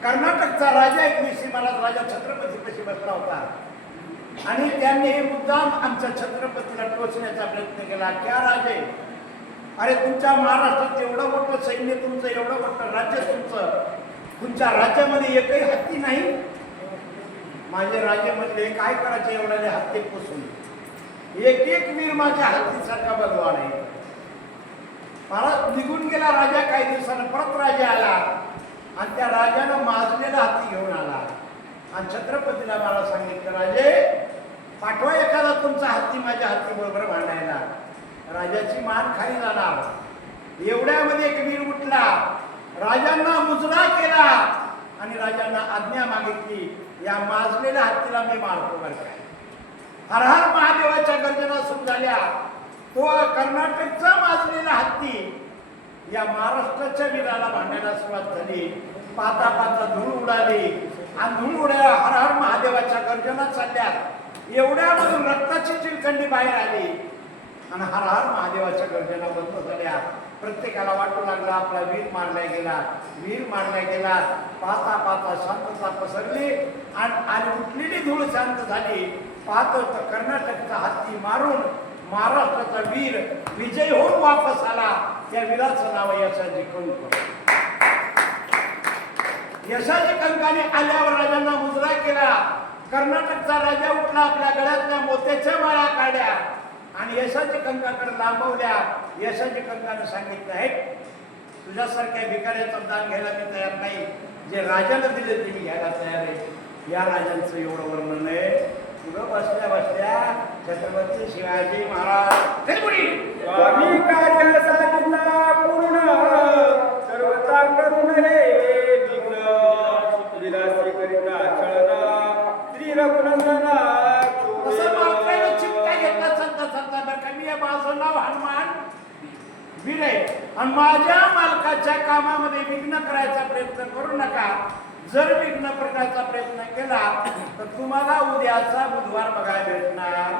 कर्नाटकचा राजा एक दिवशी महाराज राजा छत्रपती कशी बसला होता आणि त्यांनी मुद्दाम आमच्या छत्रपतीला टोचण्याचा प्रयत्न केला क्या राजे अरे तुमच्या महाराष्ट्रात एवढं मोठं सैन्य तुमचं एवढं मोठं राज्य तुमच्या राज्यामध्ये एकही हत्ती नाही माझे राजे म्हणले काय करायचे एवढ्याने हत्ती पोसून एक वीर माझ्या हत्तीसारखा बलवान आहे महाराज निघून गेला राजा काही दिवसानं परत राजा आला आणि त्या राजानं माजलेला हत्ती घेऊन आला आणि छत्रपतीला मला सांगितलं राजे पाठवा एखादा तुमचा हत्ती माझ्या हत्ती बरोबर भांडायला राजाची मान खाली जाणार एवढ्यामध्ये एक वीर उठला राजांना मुजरा केला आणि राजांना आज्ञा मागितली या माजलेल्या हत्तीला मी मारतो बरं काय हर हर महादेवाच्या गर्जना सुरू झाल्या तो कर्नाटकचा माजलेला हत्ती या महाराष्ट्राच्या वीराला भांडायला सुरुवात झाली. पाता पाता धूळ उडाली आणि धूळ उडाल्या हर हर महादेवाच्या गर्जना चालल्या. एवढ्यामधून रक्ताची चिलखंडी बाहेर आली आणि हर हर महादेवाच्या गर्जना बंद झाल्या. प्रत्येकाला वाटू लागला आपला वीर मारला गेला, वीर मारला गेला. पाहता पाहता शांतता पसरली आणि उठलेली धूळ शांत झाली. पाहतो तर कर्नाटकचा हत्ती मारून महाराष्ट्राचा वीर विजय होऊन वापस आला. त्या वीराचं नाव यशाजी कंक. यशाजी कंकाने आल्यावर राजांना मुजरा केला. कर्नाटकचा राजा उठला, आपल्या गळ्यातल्या मोत्याच्या माळा काढल्या आणि यशाजी कंकाकडे लांबवल्या. यशाजी कंकाने सांगितलं, हे तुझ्यासारख्या भिकाऱ्याचं दान घ्यायला मी तयार नाही, जे राजाला दिले ते मी घ्यायला तयार आहे. या राजांचं एवढं वर्णन आहे. पुढं बसल्या बसल्या छत्रपती शिवाजी महाराज स्वामी कार्य साधिता पूर्ण सर्वता करून हे विघ्न विलासी करिता छळना श्री रघुनंदना असं मात्र चिमटा घेतला चालता चालता. बरं का, मी माझं नाव हनुमान वीर आहे आणि माझ्या मालकाच्या कामामध्ये विघ्न करायचा प्रयत्न करू नका. जर विघ्न करण्याचा प्रयत्न केला तर तुम्हाला उद्याचा बुधवार बघायला भेटणार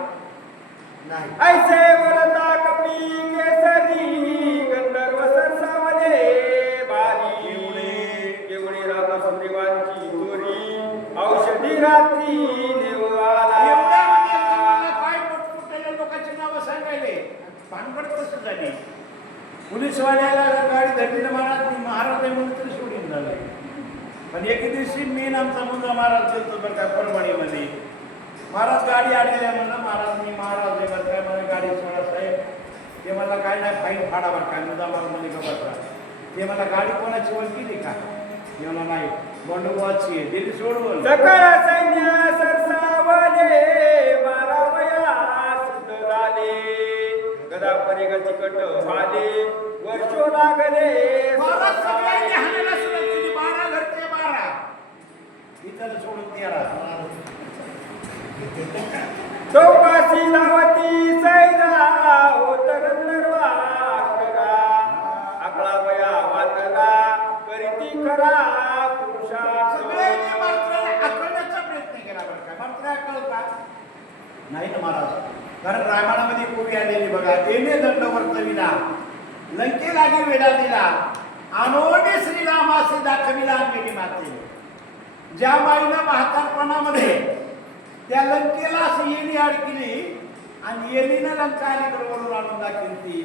नाही. ऐसे बोलता कपी केसरी गंधर्व सरसावले बारी एवढे राग सुग्रीवांची चोरी औषधी रात्री नेवाला. एवढ्यामध्ये मला काय मोठमोठ्या लोकांची नावं सांगायले. भानगड कसं झाली. पोलीसवाल्याला गाडी धरली ना महाराज, मी महाराज आहे म्हणून तरी सोडून झालं. पण एके दिवशी मी आमचा मुलगा महाराज गेलतो बरं काय परभणीमध्ये. महाराज गाडी आलेल्या म्हणलं, महाराज मी महाराज आहे बरं काय, मला गाडी सोडा साहेब. ते मला काय नाही फाईन फाडा बरं काय, मुद्दा मला म्हणे का बरं. ते मला गाडी कोणाची ओळखली का, मला नाही बंडोबाची आहे, दिली सोडवून. सकळ सैन्य सरसावले मारावया सिद्ध झाले गदा परिगती कट भाले वर्षो लागले. महाराज सगळ्यांनी हाणायला सुरुवात केली. 12 घरचे 12 इथं सोडून 13. चौकाशी लावती सैरा होत गंधर्वा आकळा वया वातरा करीती खरा पुरुषा. सगळ्यांनी मात्र आकलण्याचा प्रयत्न केला बरं का. मात्र अक्कल का नाही ना महाराज. कारण रामायणामध्ये कोणी आलेली बघा, येणे दंड वर्तविला लंके लागे वेडा दिला अनोने श्रीरामासे दाखविला अंगेली माते. ज्या बाईनं म्हातारपणामध्ये त्या लंकेला असं येणी अडकली आणि येणीनं लंका अलीकडे वरून आणून दाखवली ती,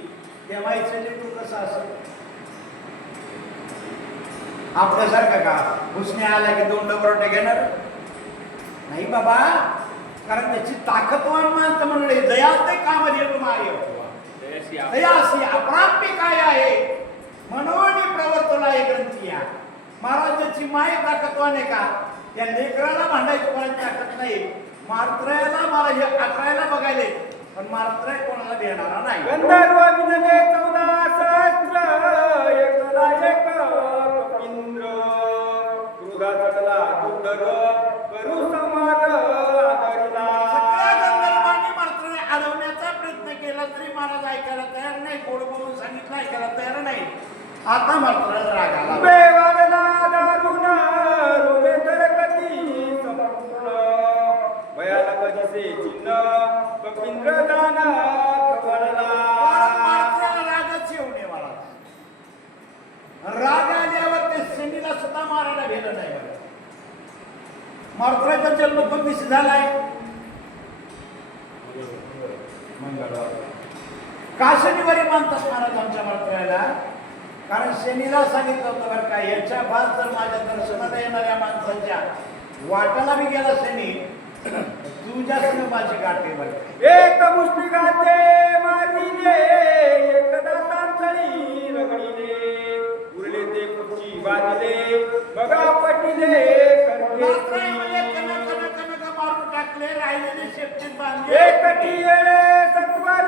त्या बाईचं लेकरू कसं असं आपल्यासारखं का हुसने आला की 2 डबरोटे घेणार नाही बाबा. कारण त्याची ताकदवान माणसं म्हणले दयाते काम देव माय दयासी अप्राप्य काय आहे मनोनी प्रवर्तला एक ग्रंथिया. महाराजाची माय ताकदवान आहे का, त्या लेकराला भांडायची कोणाची ताकद नाही. मारत्रायाला महाराज अकरायला बघायले पण मारत्राय कोणाला देणारा नाही. गंधर्व विजने 14 सहस्र एकला एक कपिंद्र क्रोधा चढला दुंदर करू समार आदरला. सगळ्या गंधर्वांनी मारत्राने अडवण्याचा प्रयत्न केला तरी महाराज ऐकायला तयार नाही. गोड बोलून सांगितलं ऐकायला तयार नाही. आता मारत्राला राग आला. बेवागला दारुण रोमे तरकती संपूर्ण भयाला कधीचे चिन्ह कपिंद्र दान कवळला. मारत्राला रागच येऊ नये महाराज. राग आल्यावर ते सेनीला सुद्धा मारायला गेलं नाही. बरं मारत्राचा जन्म कोण दिवशी झालाय का शनिवारी मानतात महाराज आमच्या मारत्राला. कारण शनीला सांगितलं होतं बरं का, याच्या बाद जर माझ्या दर्शनाला येणाऱ्या माणसांच्या वाटाला बी गेला शनी तुझ्या संग माझी गाठी बरं. एक मुष्टी गाते मारिले एकदा तांतळी रगडीले उरले ते खुर्ची बांधले बघा पटिले मारत्रामध्ये कन कन कन कन मारून टाकले, राहिलेले शेपटीत बांधले. एकटी येळे सत्वर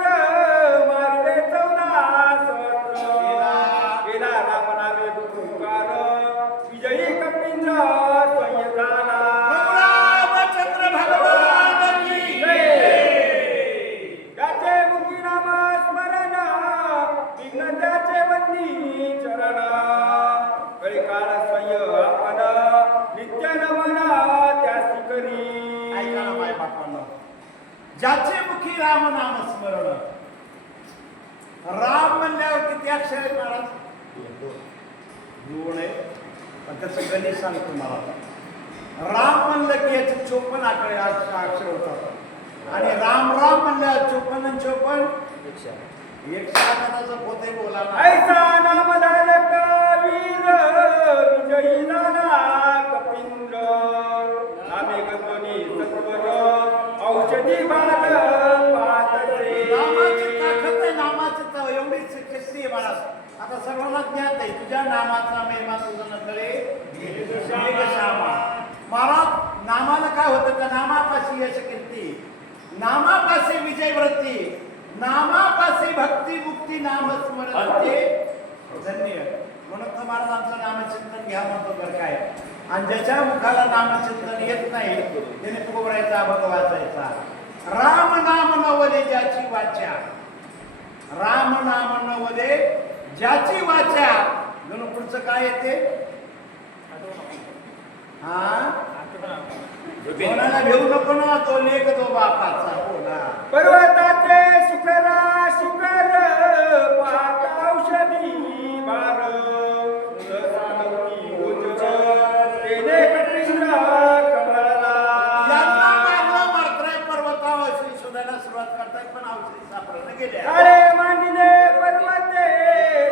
मारले 14 सहस्र गेला राम नामे तुकार विजयी कपिंद्र स्वयं झाला. रामचंद्र भगवान की त्याचे मुखी नाम स्मरण विघ्न त्याचे बंदी चरणा कळीकाळ स्वय आपण नित्य नमना त्यासी करी. ऐका ना माय बापांनो, ज्याचे मुखी राम नाम स्मरण. राम म्हणल्यावर किती अक्षर आहेत महाराज? दोन आहे, पण त्याचं गणित सांगतो मला. राम म्हणलं की याचे 54 आकडे अक्षर होतात आणि राम राम म्हणल्यावर 54 आणि 54 108 होते. बोला ना. ऐसा नामधारक वीर विजयी झाला कपिंद्र नामे गंतोनी सत्वर औषधी बाळ पाहते. नामाची ताकद आहे, नामाची एवढीच शक्ती आहे महाराज. आता सर्वांना ज्ञात आहे, तुझ्या नामाचा महिमा तुझं नकळे मेघश्यामा. महाराज नामाला काय होतं? त्या नामापाशी यश कीर्ती, नामापाशी विजय वृत्ती, नामापाशी भक्ती मुक्ती, नाम स्मरते धन्य. म्हणून तर महाराज आमचं नामचिंतन घ्या म्हणतो. तर काय, आणि ज्याच्या मुखाला नामचिंतन येत नाही त्याने तुकोबरायचा अभंग वाचायचा. राम नाम नवले ज्याची वाचा, राम नाम नवले ज्याची वाचा. जणू पुढचं काय येते? हा, कोणाला घेऊ नको ना, तो लेख तो बापाचा. बोला. पर्वताचे शिखरा शिखर पाहता औषधी बार रसानवती गोचर तेने कपिंद्र कमळला. यांना मारलं मारताय पर्वतावर औषधी शोधायला सुरुवात करताय, पण औषधी सापडणं गेले. काळे मांडिले पर्वते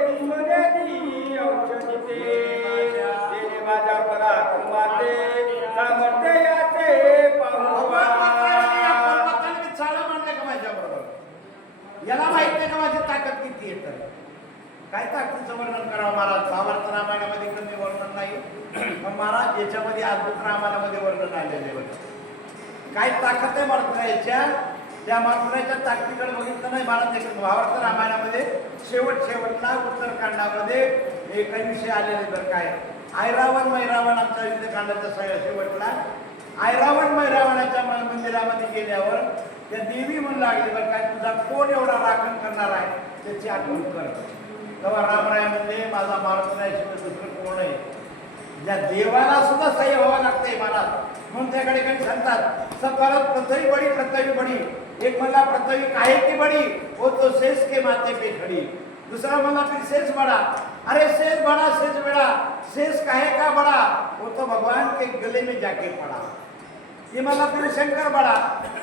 दिसले ती औषधी तेने माझ्या पराक्रमाते सामर्थ्य याचे पाहुवा. याला माहित नाही का माझी ताकद किती आहे? तर काय ताकदीचं वर्णन करावं महाराज? भावार्थ रामायणामध्ये कमी वर्णन नाही, पण महाराज याच्यामध्ये अद्भुत रामायणामध्ये वर्णन आलेले होतं. काय ताकद आहे मर्त्र्याच्या? त्या मर्त्र्याच्या ताकदीकडे बघितलं नाही महाराज. भावार्थ रामायणामध्ये शेवटला उत्तरकांडामध्ये काही विषय आलेले. तर काय, ऐरावण मैरावण आमच्या युद्धकांडाच्या शेवटला ऐरावण मैरावणाच्या मंदिरामध्ये गेल्यावर त्या देवी म्हणू लागली, बरं काय, तुझा कोण एवढा राखण करणार आहे त्याची आठवण कर. तेव्हा रामराय म्हणजे माझा मारुतीशिवाय दुसरं कोण आहे? ज्या देवाला सुद्धा सह्य व्हावं लागतंय महाराज. म्हणून त्याकडे काही सांगतात सकारत पृथ्वी बडी पृथ्वी बडी. एक म्हणला पृथ्वी काहे की बडी, हो तो शेष के माथे पे खडी. दूसरा म्हणला फिर शेष बड़ा, अरे शेष बड़ा शेष बड़ा, शेष काहे का बड़ा, वो तो भगवान के गले में जाके पड़ा. ये मला फिर शंकर बड़ा,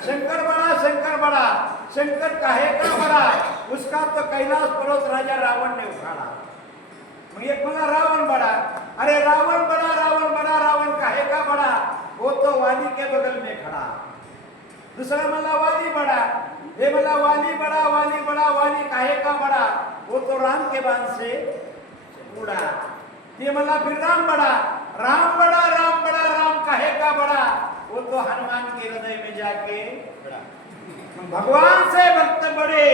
शंकर बड़ा शंकर बड़ा, शंकर काहे का बड़ा, उसका तो कैलाश पर्वत राजा रावण ने उखाड़ा. मग एक मला रावण बड़ा, अरे रावण बड़ा रावण बड़ा, रावण काहे का बड़ा, वो तो वाली के बगल में खड़ा. दूसरा मला वाली बड़ा, हे मला वाली बड़ा वाली बड़ा, वाली काहे का बड़ा, वो तो राम के बाण से उड़ा. ये मला फिर राम बड़ा, राम बड़ा राम बड़ा, राम काहे का बड़ा, वो तो हनुमान के हृदय में जाके बड़ा. भगवान से भक्त बड़े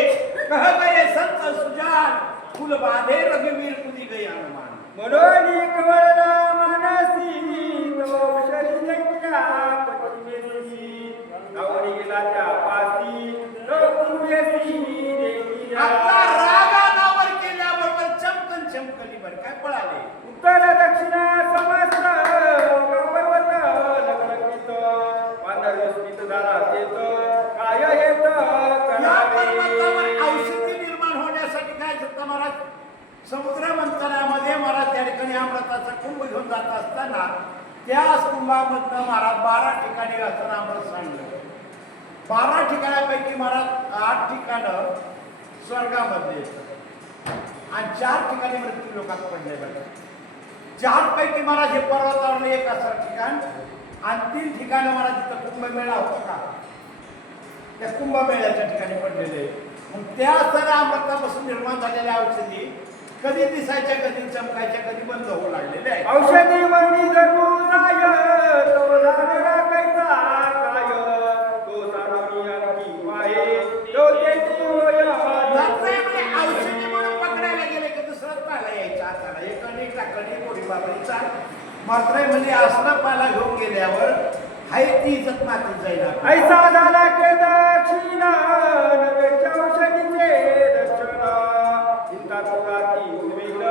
कह गए संत सुजान, कुल बाधे रघुवीर कुदी गए हनुमान. मनोनी कवळला मानसी तो शरीरच्या पतीची गावडी गेला त्या पासी तो कुंभेसी देवीया. आपला रागानावर केल्याबरोबर चमकन चमकली. बरं काय पळाले? उत्तर दक्षिण समस्त पर्वत लग्नकित पांढरस्मित दारा येत काय येत या पर्वतावर औषधी निर्माण होण्यासाठी काय करता महाराज? समुद्र मंथनामध्ये महाराज त्या ठिकाणी अमृताचा कुंभ घेऊन जात असताना त्या कुंभामधनं महाराज 12 ठिकाणी असं अमृत सांडलं. 12 ठिकाणापैकी महाराज 8 ठिकाणं स्वर्गामध्ये येतात आणि 4 ठिकाणी मृत्यू लोकात पडले जातात. 4 पैकी महाराज हे पर्वतावर एक असं ठिकाण आणि 3 ठिकाणं महाराज तिथं कुंभमेळा होता का त्या कुंभमेळ्याच्या ठिकाणी पडलेले. मग त्या असताना अमृतापासून निर्माण झालेल्या औषधी कधी दिसायच्या, कधी चमकायच्या, कधी बंद होऊ लागलेले आहे. औषधी वणी जरू जाय तो झाडा कैसा काय तो सारमी आणखी वाहे तो तेची होय. औषधी म्हणून पकडायला गेले की दुसराच पाला यायचा हाताला. एक अनेक टाकणी गोडी बाबरीचा मात्र म्हणजे आसरा पाला घेऊन गेल्यावर हाय ती इज्जत मातीत जाईल. ऐसा झाला के दक्षिण नवेच्या औषधीचे दर्शन चिंता तुकाती उद्विग्न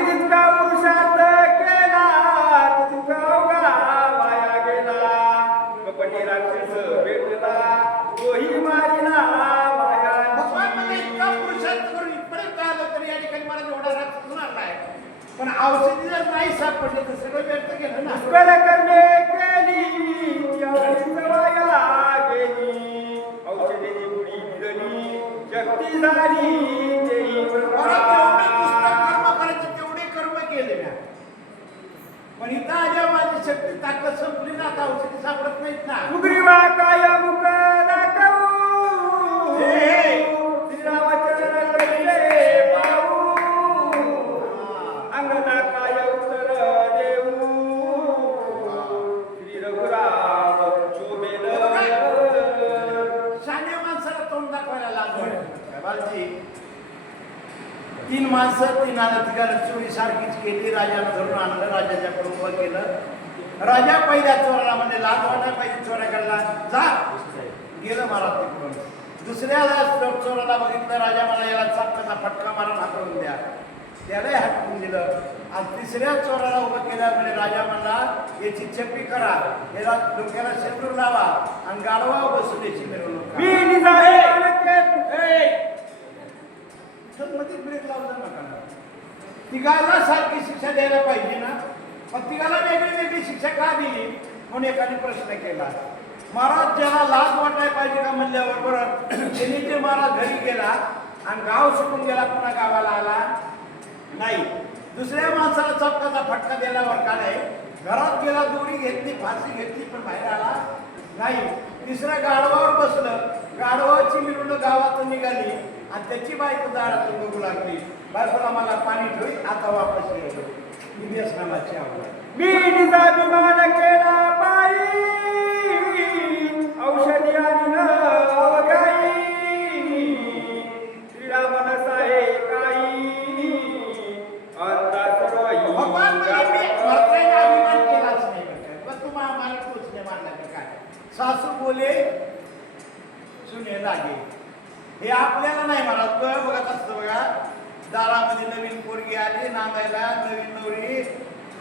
आणि जितका पुरुषार्थ केला तितका अवघा वाया गेला. कपटी राक्षस भेटला तोही मारिला वाया. भगवान मला इतका पुरुषार्थ करून इथपर्यंत आलो तरी या ठिकाणी मला एवढा राग सुचणार नाही. पण औषधी जर नाही सापडले तर सगळं व्यर्थ गेलं ना. पुष्कळ कर्मे केली औषधी वाया गेली. औषधीची गुढी भिजली शक्ती झाली तेही मला जेवढे पुस्तक कर्म करायचे तेवढे कर्म केले मी. पण इथं आल्या माझी शक्ती ताकद संपली ना. आता औषधी सापडत नाहीत ना. उग्रीवा काय मुख दाखवू हे. श्रीरामचंद्र करिले पाहू. अंगना काय उत्तर देऊ श्री रघुराम शोभेल. शाण्या माणसाला तोंड दाखवायला लागलं. बालजी 3 माणसं 3 आलं तिघाला चोरी सारखीच केली. राजानं धरून आणलं. राजाच्या पुढे उभं केलं. राजा पहिल्या चोराला म्हणजे लाज वाटा पाहिजे चोराकडला जा. गेलं महाराज तिकडून. दुसऱ्याला चोराला बघितलं. राजा मला याला चापकाचा फटका मारून हाकलून द्या. त्यालाही हटवून दिलं. आणि तिसऱ्या चोराला उभं केल्यामुळे राजा म्हणला याची चप्पी करा, याला डोक्याला शेंदूर लावा आणि गाडवा बसून याची मिरवणूक मी करा. निजामे मध्ये ब्रेक लावला नका. तिघाला सारखी शिक्षा द्यायला पाहिजे ना. पण तिघाला वेगळी वेगळी शिक्षा का दिली म्हणून एकाने प्रश्न केला. महाराज ज्याला लाज वाटायला पाहिजे का म्हणल्यावर बरं त्यांनी ते महाराज घरी गेला आणि गाव सुटून गेला. पुन्हा गावाला आला नाही. दुसऱ्या माणसाला चपकाचा फटका दिल्यावर का नाही. घरात गेला दोरी घेतली फाशी घेतली पण बाहेर आला नाही. तिसऱ्या गाढवावर बसलं. गाढवाची मिरवणूक गावातून निघाली आणि त्याची बायको दारातून बघू लागली. बायकोला मला पाणी ठेवी आता वापस येतो. ही व्यसनाची आवड. मी निजाभिमान केला पायी औषधी आणि न अवघाई. श्रीरामन साहे काही अंता सर्व भगवान म्हणजे मी मरताना अभिमान केलाच नाही बरं. पण तुम्हाला मला टोचणे मानला की काय. सासू बोले सुने लागे. हे आपल्याला नाही म्हणत. बघत असतं बघा दारामध्ये नवीन पोरगी आली नांदायला नवीन नवरी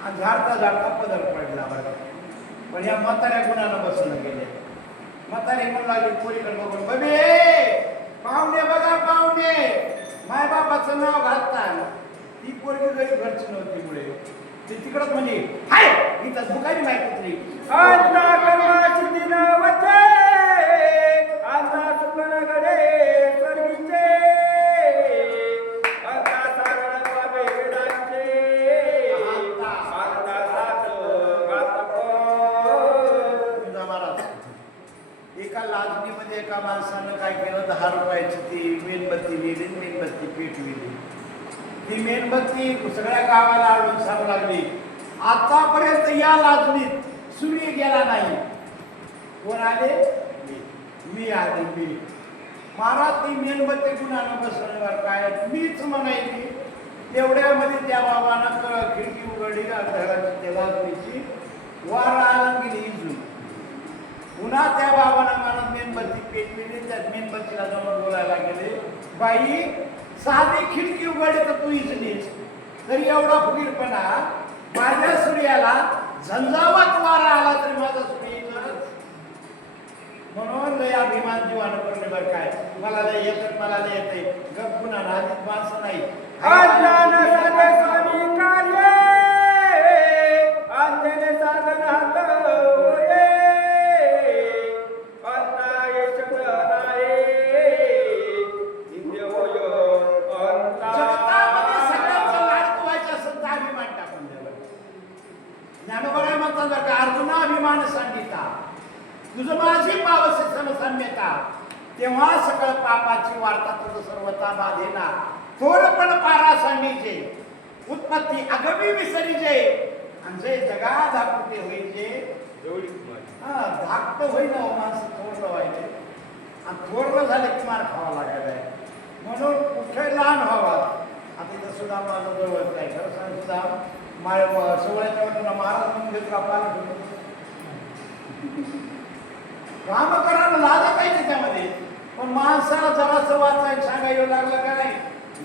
झाडता झाडता पदर पडला बरं. पण या म्हाताऱ्या गुणानं बसून गेले. म्हातारी म्हणू लागली पोरीकडे बघून बबे पाहुणे बघा पाहुणे मायबापाचं नाव घालतात. ती पोरगी घरी घरची नव्हती मुळे ते तिकडच म्हणजे हाय इथं दुकानी माहिती कुत्री. अंता कर्माची दिन वचे अंता सुकनगडे स्वर्गीचे. अंता सारण पावे वेदांचे. अंता सात घातक. तुझा महाराज एका लाजणीमध्ये एका माणसानं काय केलं 10 रुपयाची ती मेणबत्ती लिहिली. मेणबत्ती पेटविली. ती मेणबत्ती सगळ्या गावाला आढळून सांगू लागली आतापर्यंत या लाजणीत सूर्य गेला नाही. कोण आले मी आले मी. महाराज ती मेणबत्ती गुणानं बसवण्यावर काय मीच म्हणायची. तेवढ्यामध्ये त्या बाबानं खिडकी उघडली घराची त्या लाजणीची. वारा आला गेली इजून. पुन्हा त्या बाबांना मला मेणबत्ती पेटविली. त्या मेणबत्तीला जाऊन बोलायला गेले बाई साधी खिडकी उघडली तर तू इजलीस तरी एवढा फुगीरपणा. माझ्या सूर्याला झंझावात वारा आला तरी माझा सूर्य इजलच. म्हणून लय अभिमान जीवानं करणे बरं काय. मला लय येत मला लय येते गप गुन्हा आधीच माणसं नाही. अज्ञान साधे स्वामी कार्य अंजने साधन हात होये. अंता ये शब्द नाये नित्य होय अंता. जगतामध्ये सगळ्यांचा लाडको व्हायचा असेल तर अभिमान टाकून द्यावा. ज्ञानोबराय म्हणतात बरं का अर्जुना अभिमान सांगिता तुझं माझी पावसे समसाम्यता. तेव्हा सकळ पापाची वार्ता तुझं सर्वता बाधेना. थोरपण पारा सांगीचे उत्पत्ती अगमी विसरीचे आणि जे जगा धाकटे होईचे धाकट होईन माणसं थोरलं व्हायचे आणि थोरलं झालं की मार खावा लागायला. म्हणून कुठे लहान व्हावा. आता इथं सुद्धा माझं जवळच आहे खरं सांग सुद्धा माय सोहळ्याच्या वाटून महाराज म्हणून घेतला पाला काम करायला लाजा काही त्याच्यामध्ये. पण माणसाला जरासं वाचायला सांगायला लागलं का नाही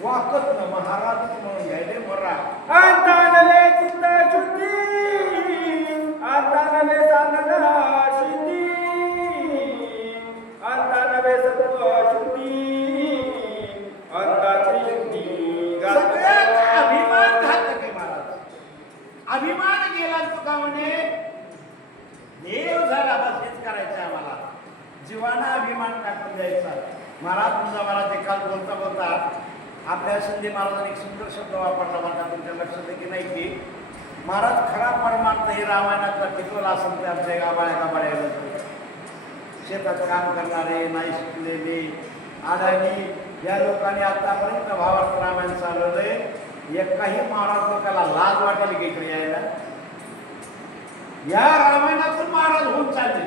वाकत न महाराजच म्हणून घ्यायले मरा. अंतानले चित्त शुद्धी अंतानले साधना सिद्धी अंतानले सत्व शुद्धी अंताची शुद्धी सगळ्यात अभिमान घातक आहे महाराज. अभिमान गेला तुका म्हणे देव झाला बस हेच करायचं आम्हाला. जीवाना अभिमान टाकून द्यायचा. महाराज तुमचा महाराज एकाच बोलता बोलता आपल्या संजय महाराजांनी एक सुंदर शब्द वापरला. मला तुमच्या लक्षात आहे की नाही की महाराज खरा परमार्थ हे रामायणातला टिकवला असेल ते आमच्या गावाळ्या शेतात काम करणारे नाही शिकलेले अडाणी या लोकांनी आतापर्यंत भावार्थ रामायण चालवलंय. एकाही महाराज लोकांना लाज वाटेल की इकडे यायला. या रामायणातून महाराज होऊन चालले.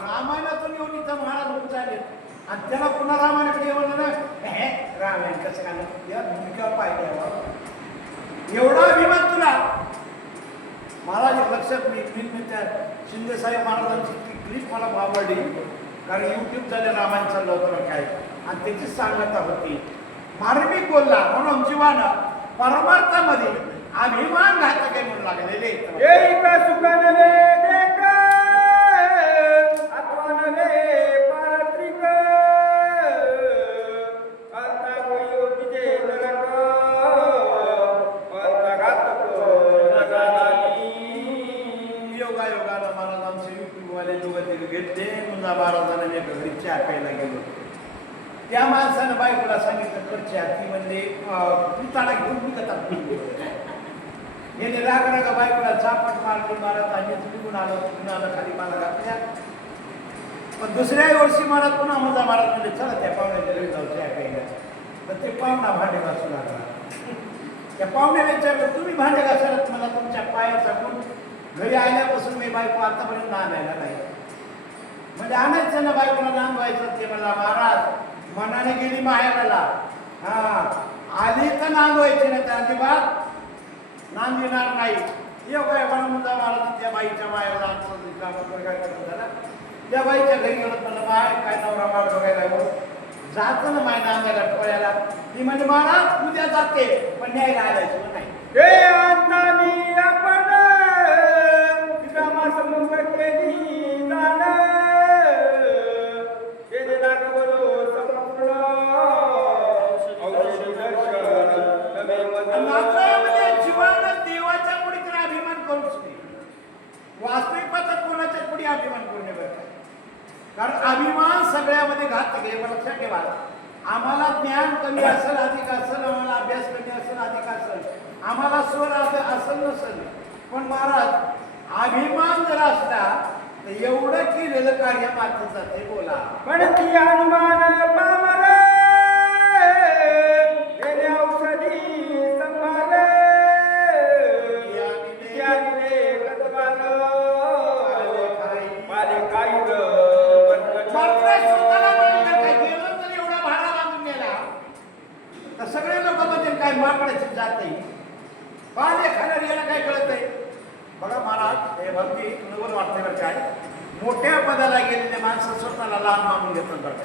रामायणातून येऊन इथं महाराज होऊन चालले आणि त्याला पुन्हा रामायणाकडे येऊन ना रामायण कसं काय या भूमिका पाहिजे एवढा अभिमान तुला. महाराज लक्षात मी त्या शिंदे साहेब महाराजांची ती क्लिप मला आवडली. कारण युट्यूब झाले रामायण चाललं होतं काय आणि त्याची सांगता होती. मार्मिक बोलला म्हणून जीवानं परमार्थामध्ये अभिमान घातक आहे म्हणून लागलेले. एक सुखनले देख आत्मनले पारत्रिक अंता कोयो तिजे नरक अंता घातक जगादानी. योगायोगानं महाराज आमचे युट्यूबवाले दोघं घेतले. मुंजा महाराजांना एका घरी चहा प्यायला गेलो. त्या माणसानं बायकोला सांगितलं करच्या ती म्हणले पिताळा घेऊन निघतात. हे रागा बायकोला चापट मारली महाराज आणि निघून आलो खाली मला घातल्या. पण दुसऱ्या वर्षी महाराज पुन्हा मुंजा महाराज म्हणजे चला त्या पाहुण्याच्या घरी जाऊ चहा प्यायला. तर ते पाहुणा भांडे घासू लागला. त्या पाहुण्याला विचारलं तुम्ही भांडे घासायला मला तुमच्या पायाचा गुण घरी आल्यापासून मी बायको आतापर्यंत आणायला नाही. म्हणजे आणायचं ना बायकोला नांदवायचं. ते मला महाराज मनाने गेली माहेराला आली तर नांदवायची नाही तर अजिबात नांदिणार नाही. योगायोगानं मुद्दा महाराज त्या बाईच्या माहेराला झाला. त्या बाईच्या घरी गेलं म्हणलं माय काय नवरा माळ बघायला जातं ना माय नांदायला टोळ्याला. ती म्हणजे महाराज उद्या जाते पण न्यायला आलायचं नाही. हे अंतानी आपण समूह केली जाण हे लागवलो संपूर्ण औषधी दर्शन जीवानं देवाच्या पुढे अभिमान करूच नाही. वास्तविक पात्र कोणाच्या पुढे अभिमान करू नये बरं. कारण अभिमान सगळ्यामध्ये घातक आहे. लक्षात ठेवा. आम्हाला ज्ञान कमी असेल अधिक असेल आम्हाला अभ्यास कमी असेल अधिक असेल आम्हाला स्वर असेल नसेल पण महाराज अभिमान जर असला तर एवढं केलेलं कार्य मात्र जाते. बोला पण ती हनुमान पामर औषधी संभार सगळे लोक म्हणजे काय माकडाची जात नाही. पाले खाणार याला काय कळत नाही. बघा महाराज हे भक्ती नवल वाटते बरं काय. मोठ्या पदाला गेलेले माणसं स्वतःला लहान मानून घेतात बरं.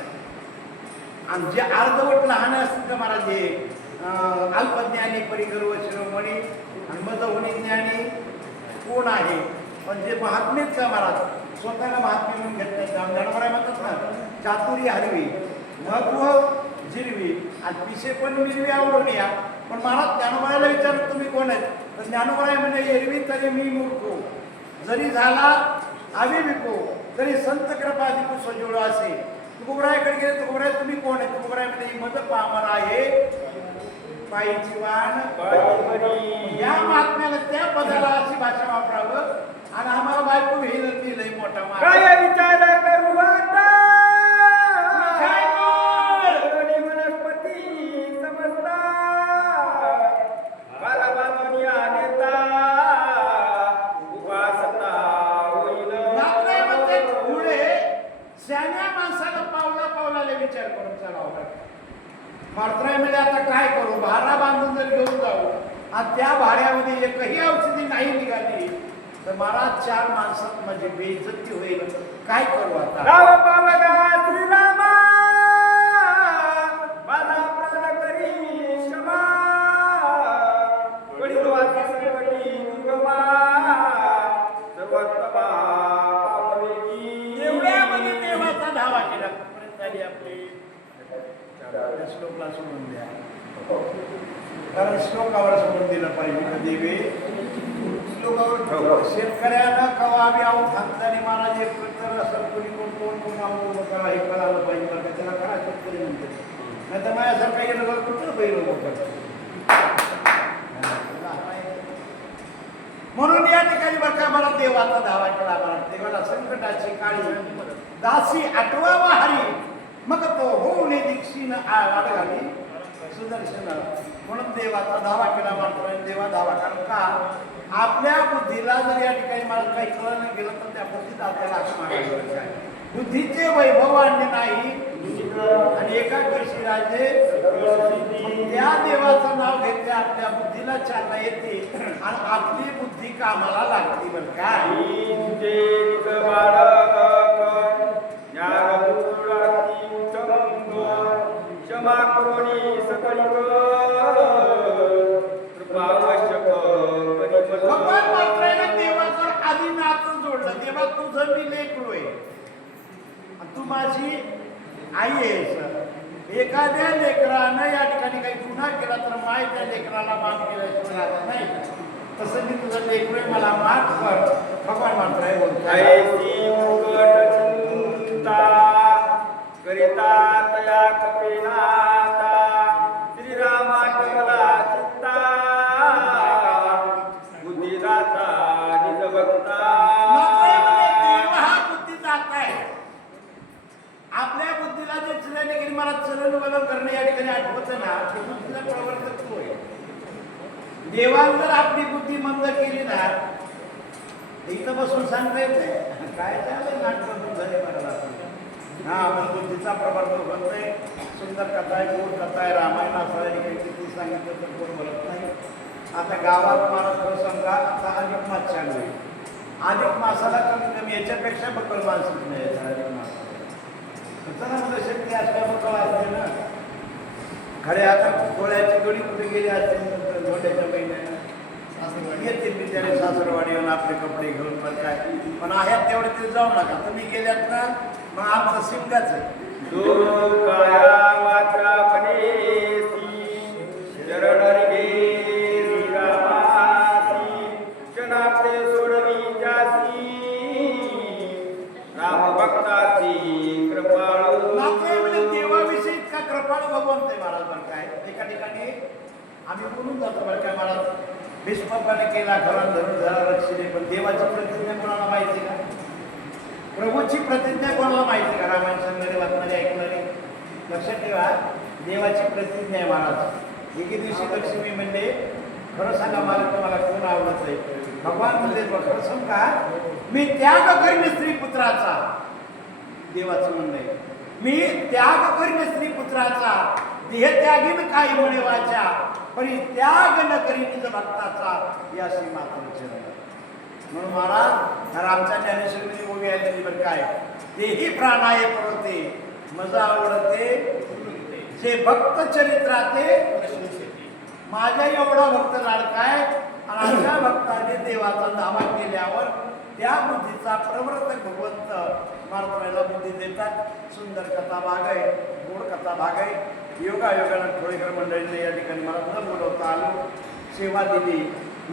आणि जे अर्धवट लहान असतील तर महाराज हे अल्पज्ञानी परिगर्व शिरोमणी आणि मदहोनी ज्ञानी कोण आहे. पण जे महात्मेच का महाराज स्वतःला महात्मे म्हणून घेत नाही. ज्ञानोबराय म्हणतात ना चातुरी हरवी महत्व जिरवी आणि पिशे पण मिरवी आवडून या. पण महाराज ज्ञानोबरायला विचारत तुम्ही कोण आहेत तर ज्ञानोबराय म्हणजे एरवी तरी मी मूर्खो जरी झाला अविविको तरी संत कृपा अधिक सजोळ असे. तुकोबरायकडे गेले तुकोबराय तुम्ही कोण आहे. तुकोबराय म्हणजे मद पामर आहे पायीची वाण या महात्म्याला त्या पदाला अशी भाषा वापरावं आणि आम्हाला बायको हे लय मोठा काय विचार करू आता विचार करून चालावं. मात्र म्हणजे आता काय करू भारा बांधून जर घेऊन जाऊ आणि त्या भाड्यामध्ये एकही औषधी नाही निघाली तर महाराज चार माणसात माझी बेइज्जती होईल, काय करू आता? राम पावगा श्रीरामा माझा प्राण करी क्षमा वडील वासी संकटी दुर्गमा सर्वोत्तमा पावलेली एवढ्यामध्ये देवाचा धावा केला. कुठपर्यंत झाली आपली? त्या श्लोकला सोडून द्या, कारण श्लोकावर सोडून दिलं पाहिजे ना देवे. शेतकऱ्यानं कवाबी आऊन थांबताना महाराज एक प्रकार असं कोणी कोण आऊन करा हे कळालं पाहिजे बरं का. त्याला करा शेतकरी म्हणते, नाही तर माझ्यासारखा येणं कुठं बैल म्हणून या ठिकाणी बरं का मला देवाचा धावा केला. मला देवाला संकटाची काळी दासी आठवावा हरी, मग तो होऊन दीक्षीनं आड घाली सुदर्शन. म्हणून देवाचा धावा केला मात्र देवा धावा. कारण का आपल्या बुद्धीला जर या ठिकाणी मला काही कळलं नाही गेलं तर त्या बुद्धीत आपल्याला असं मागायचं आहे. बुद्धीचे वैभव आणले नाही आणि एकादशी राजे त्या देवाचं नाव घेतले आपल्या बुद्धीला चालना येते आणि आपली बुद्धी कामाला लागते. बरं काय क्षमा करोनी सकळी भगवान मात्र देवाचं आधी नातं जोडलं. देवा तुझं मी लेकरू आहे तू माझी आई आहेस. एखाद्या लेकरानं या ठिकाणी काही गुन्हा केला तर माय त्या लेकराला माफ केल्याशिवाय नाही. तसं मी तुझं लेकरू आहे, मला माफ कर. भगवान मात्र करिता तया कपिनाथा श्रीरामा कमला चित्ता बुद्धिदाता निज भक्ता. देव हा बुद्धिदाता आहे. आपल्या बुद्धीला जे चलने गेली मला चलन वलन करणे या ठिकाणी आठवतं ना, ते बुद्धीला प्रवर्तक तो आहे. देवाला जर आपली बुद्धी मंद केली ना, इथं बसून सांगता येते काय चाललंय नाटक झाले मला. हा आपण बुद्धीचा प्रवर्तक बनतोय. सुंदर कथा आहे, गोड कथा आहे. रामायण असं किती सांगितलं तर कोण बोलत नाही. आता गावात मला खरं सांगा, आता अधिक मास चालू आहे. अधिक मासाला कमी कमी याच्यापेक्षा बकल माणसं नाही अधिक मास. म्हणजे शक्ती असल्या बकल असते ना खरे. आता डोळ्याची गडी कुठे गेली असते धोंड्याच्या महिन्यानं येतील बिचारे सासरवाडी येऊन आपले कपडे घेऊन. पण काय पण आहेत तेवढे ते जाऊ नका. तुम्ही गेल्यात ना मग आमचं सिंगाच राम भक्ताची कृपाळू. देवाविषयी इतका कृपाळू भगवंत आहे महाराज. बरं काय एका ठिकाणी आम्ही बोलून जातो बरं काय महाराज. भीष्माने केला घरात धरून झाला रक्षिणे, पण देवाची प्रतिज्ञा कोणाला माहिती का? प्रभूची प्रतिज्ञा कोणाला माहिती का? रामायण सांगणारे वाचणारे ऐकणारे लक्षात ठेवा. देवाची प्रतिज्ञा आहे महाराज. एके दिवशी लक्ष्मी म्हणले खरं सांगा मला तुम्हाला कोण आवडत आहे? भगवान म्हणले खरं सांग का मी त्याग करीन स्त्री पुत्राचा. देवाचं म्हणणं आहे मी त्याग करीन स्त्री पुत्राचा, देह त्यागीन काही म्हणे वाचा, परी त्याग न करी निज भक्ताचा याशी मात्र विचार. म्हणून महाराज रामच्या ज्ञानेश्वरीमध्ये उभी आलेली बरं काय, तेही प्राणाये पडते मजा आवडते जे भक्त चरित्राते. माझ्या एवढा भक्त लाडकाय आणि अशा भक्ताने देवाचा दावा केल्यावर त्या बुद्धीचा प्रवर्तक भगवंत मारतरायला बुद्धी देतात. सुंदर कथा भाग आहे, गोड कथा भाग आहे. योगायोगानं थोडेकर मंडळीने या ठिकाणी मला न बोलवता आलो, सेवा दिली.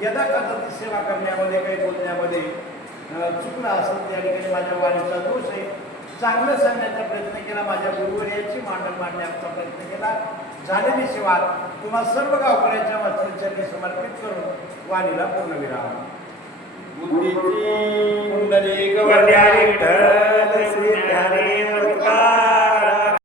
यदा कथा ती सेवा करण्यामध्ये काही बोलण्यामध्ये चुकलं असेल त्या ठिकाणी माझ्या वाणीचा दोष आहे. चांगलं सांगण्याचा प्रयत्न केला, माझ्या गुरुवर्याची मांडण मांडण्याचा प्रयत्न केला. झालेली सेवा तुम्हा सर्व गावकऱ्यांच्या वाचनांच्या समर्पित करून वाणीला पूर्णविराम. बुद्धीची कुंडली गवळ्या विठ्ठल श्री ज्ञानेश्वर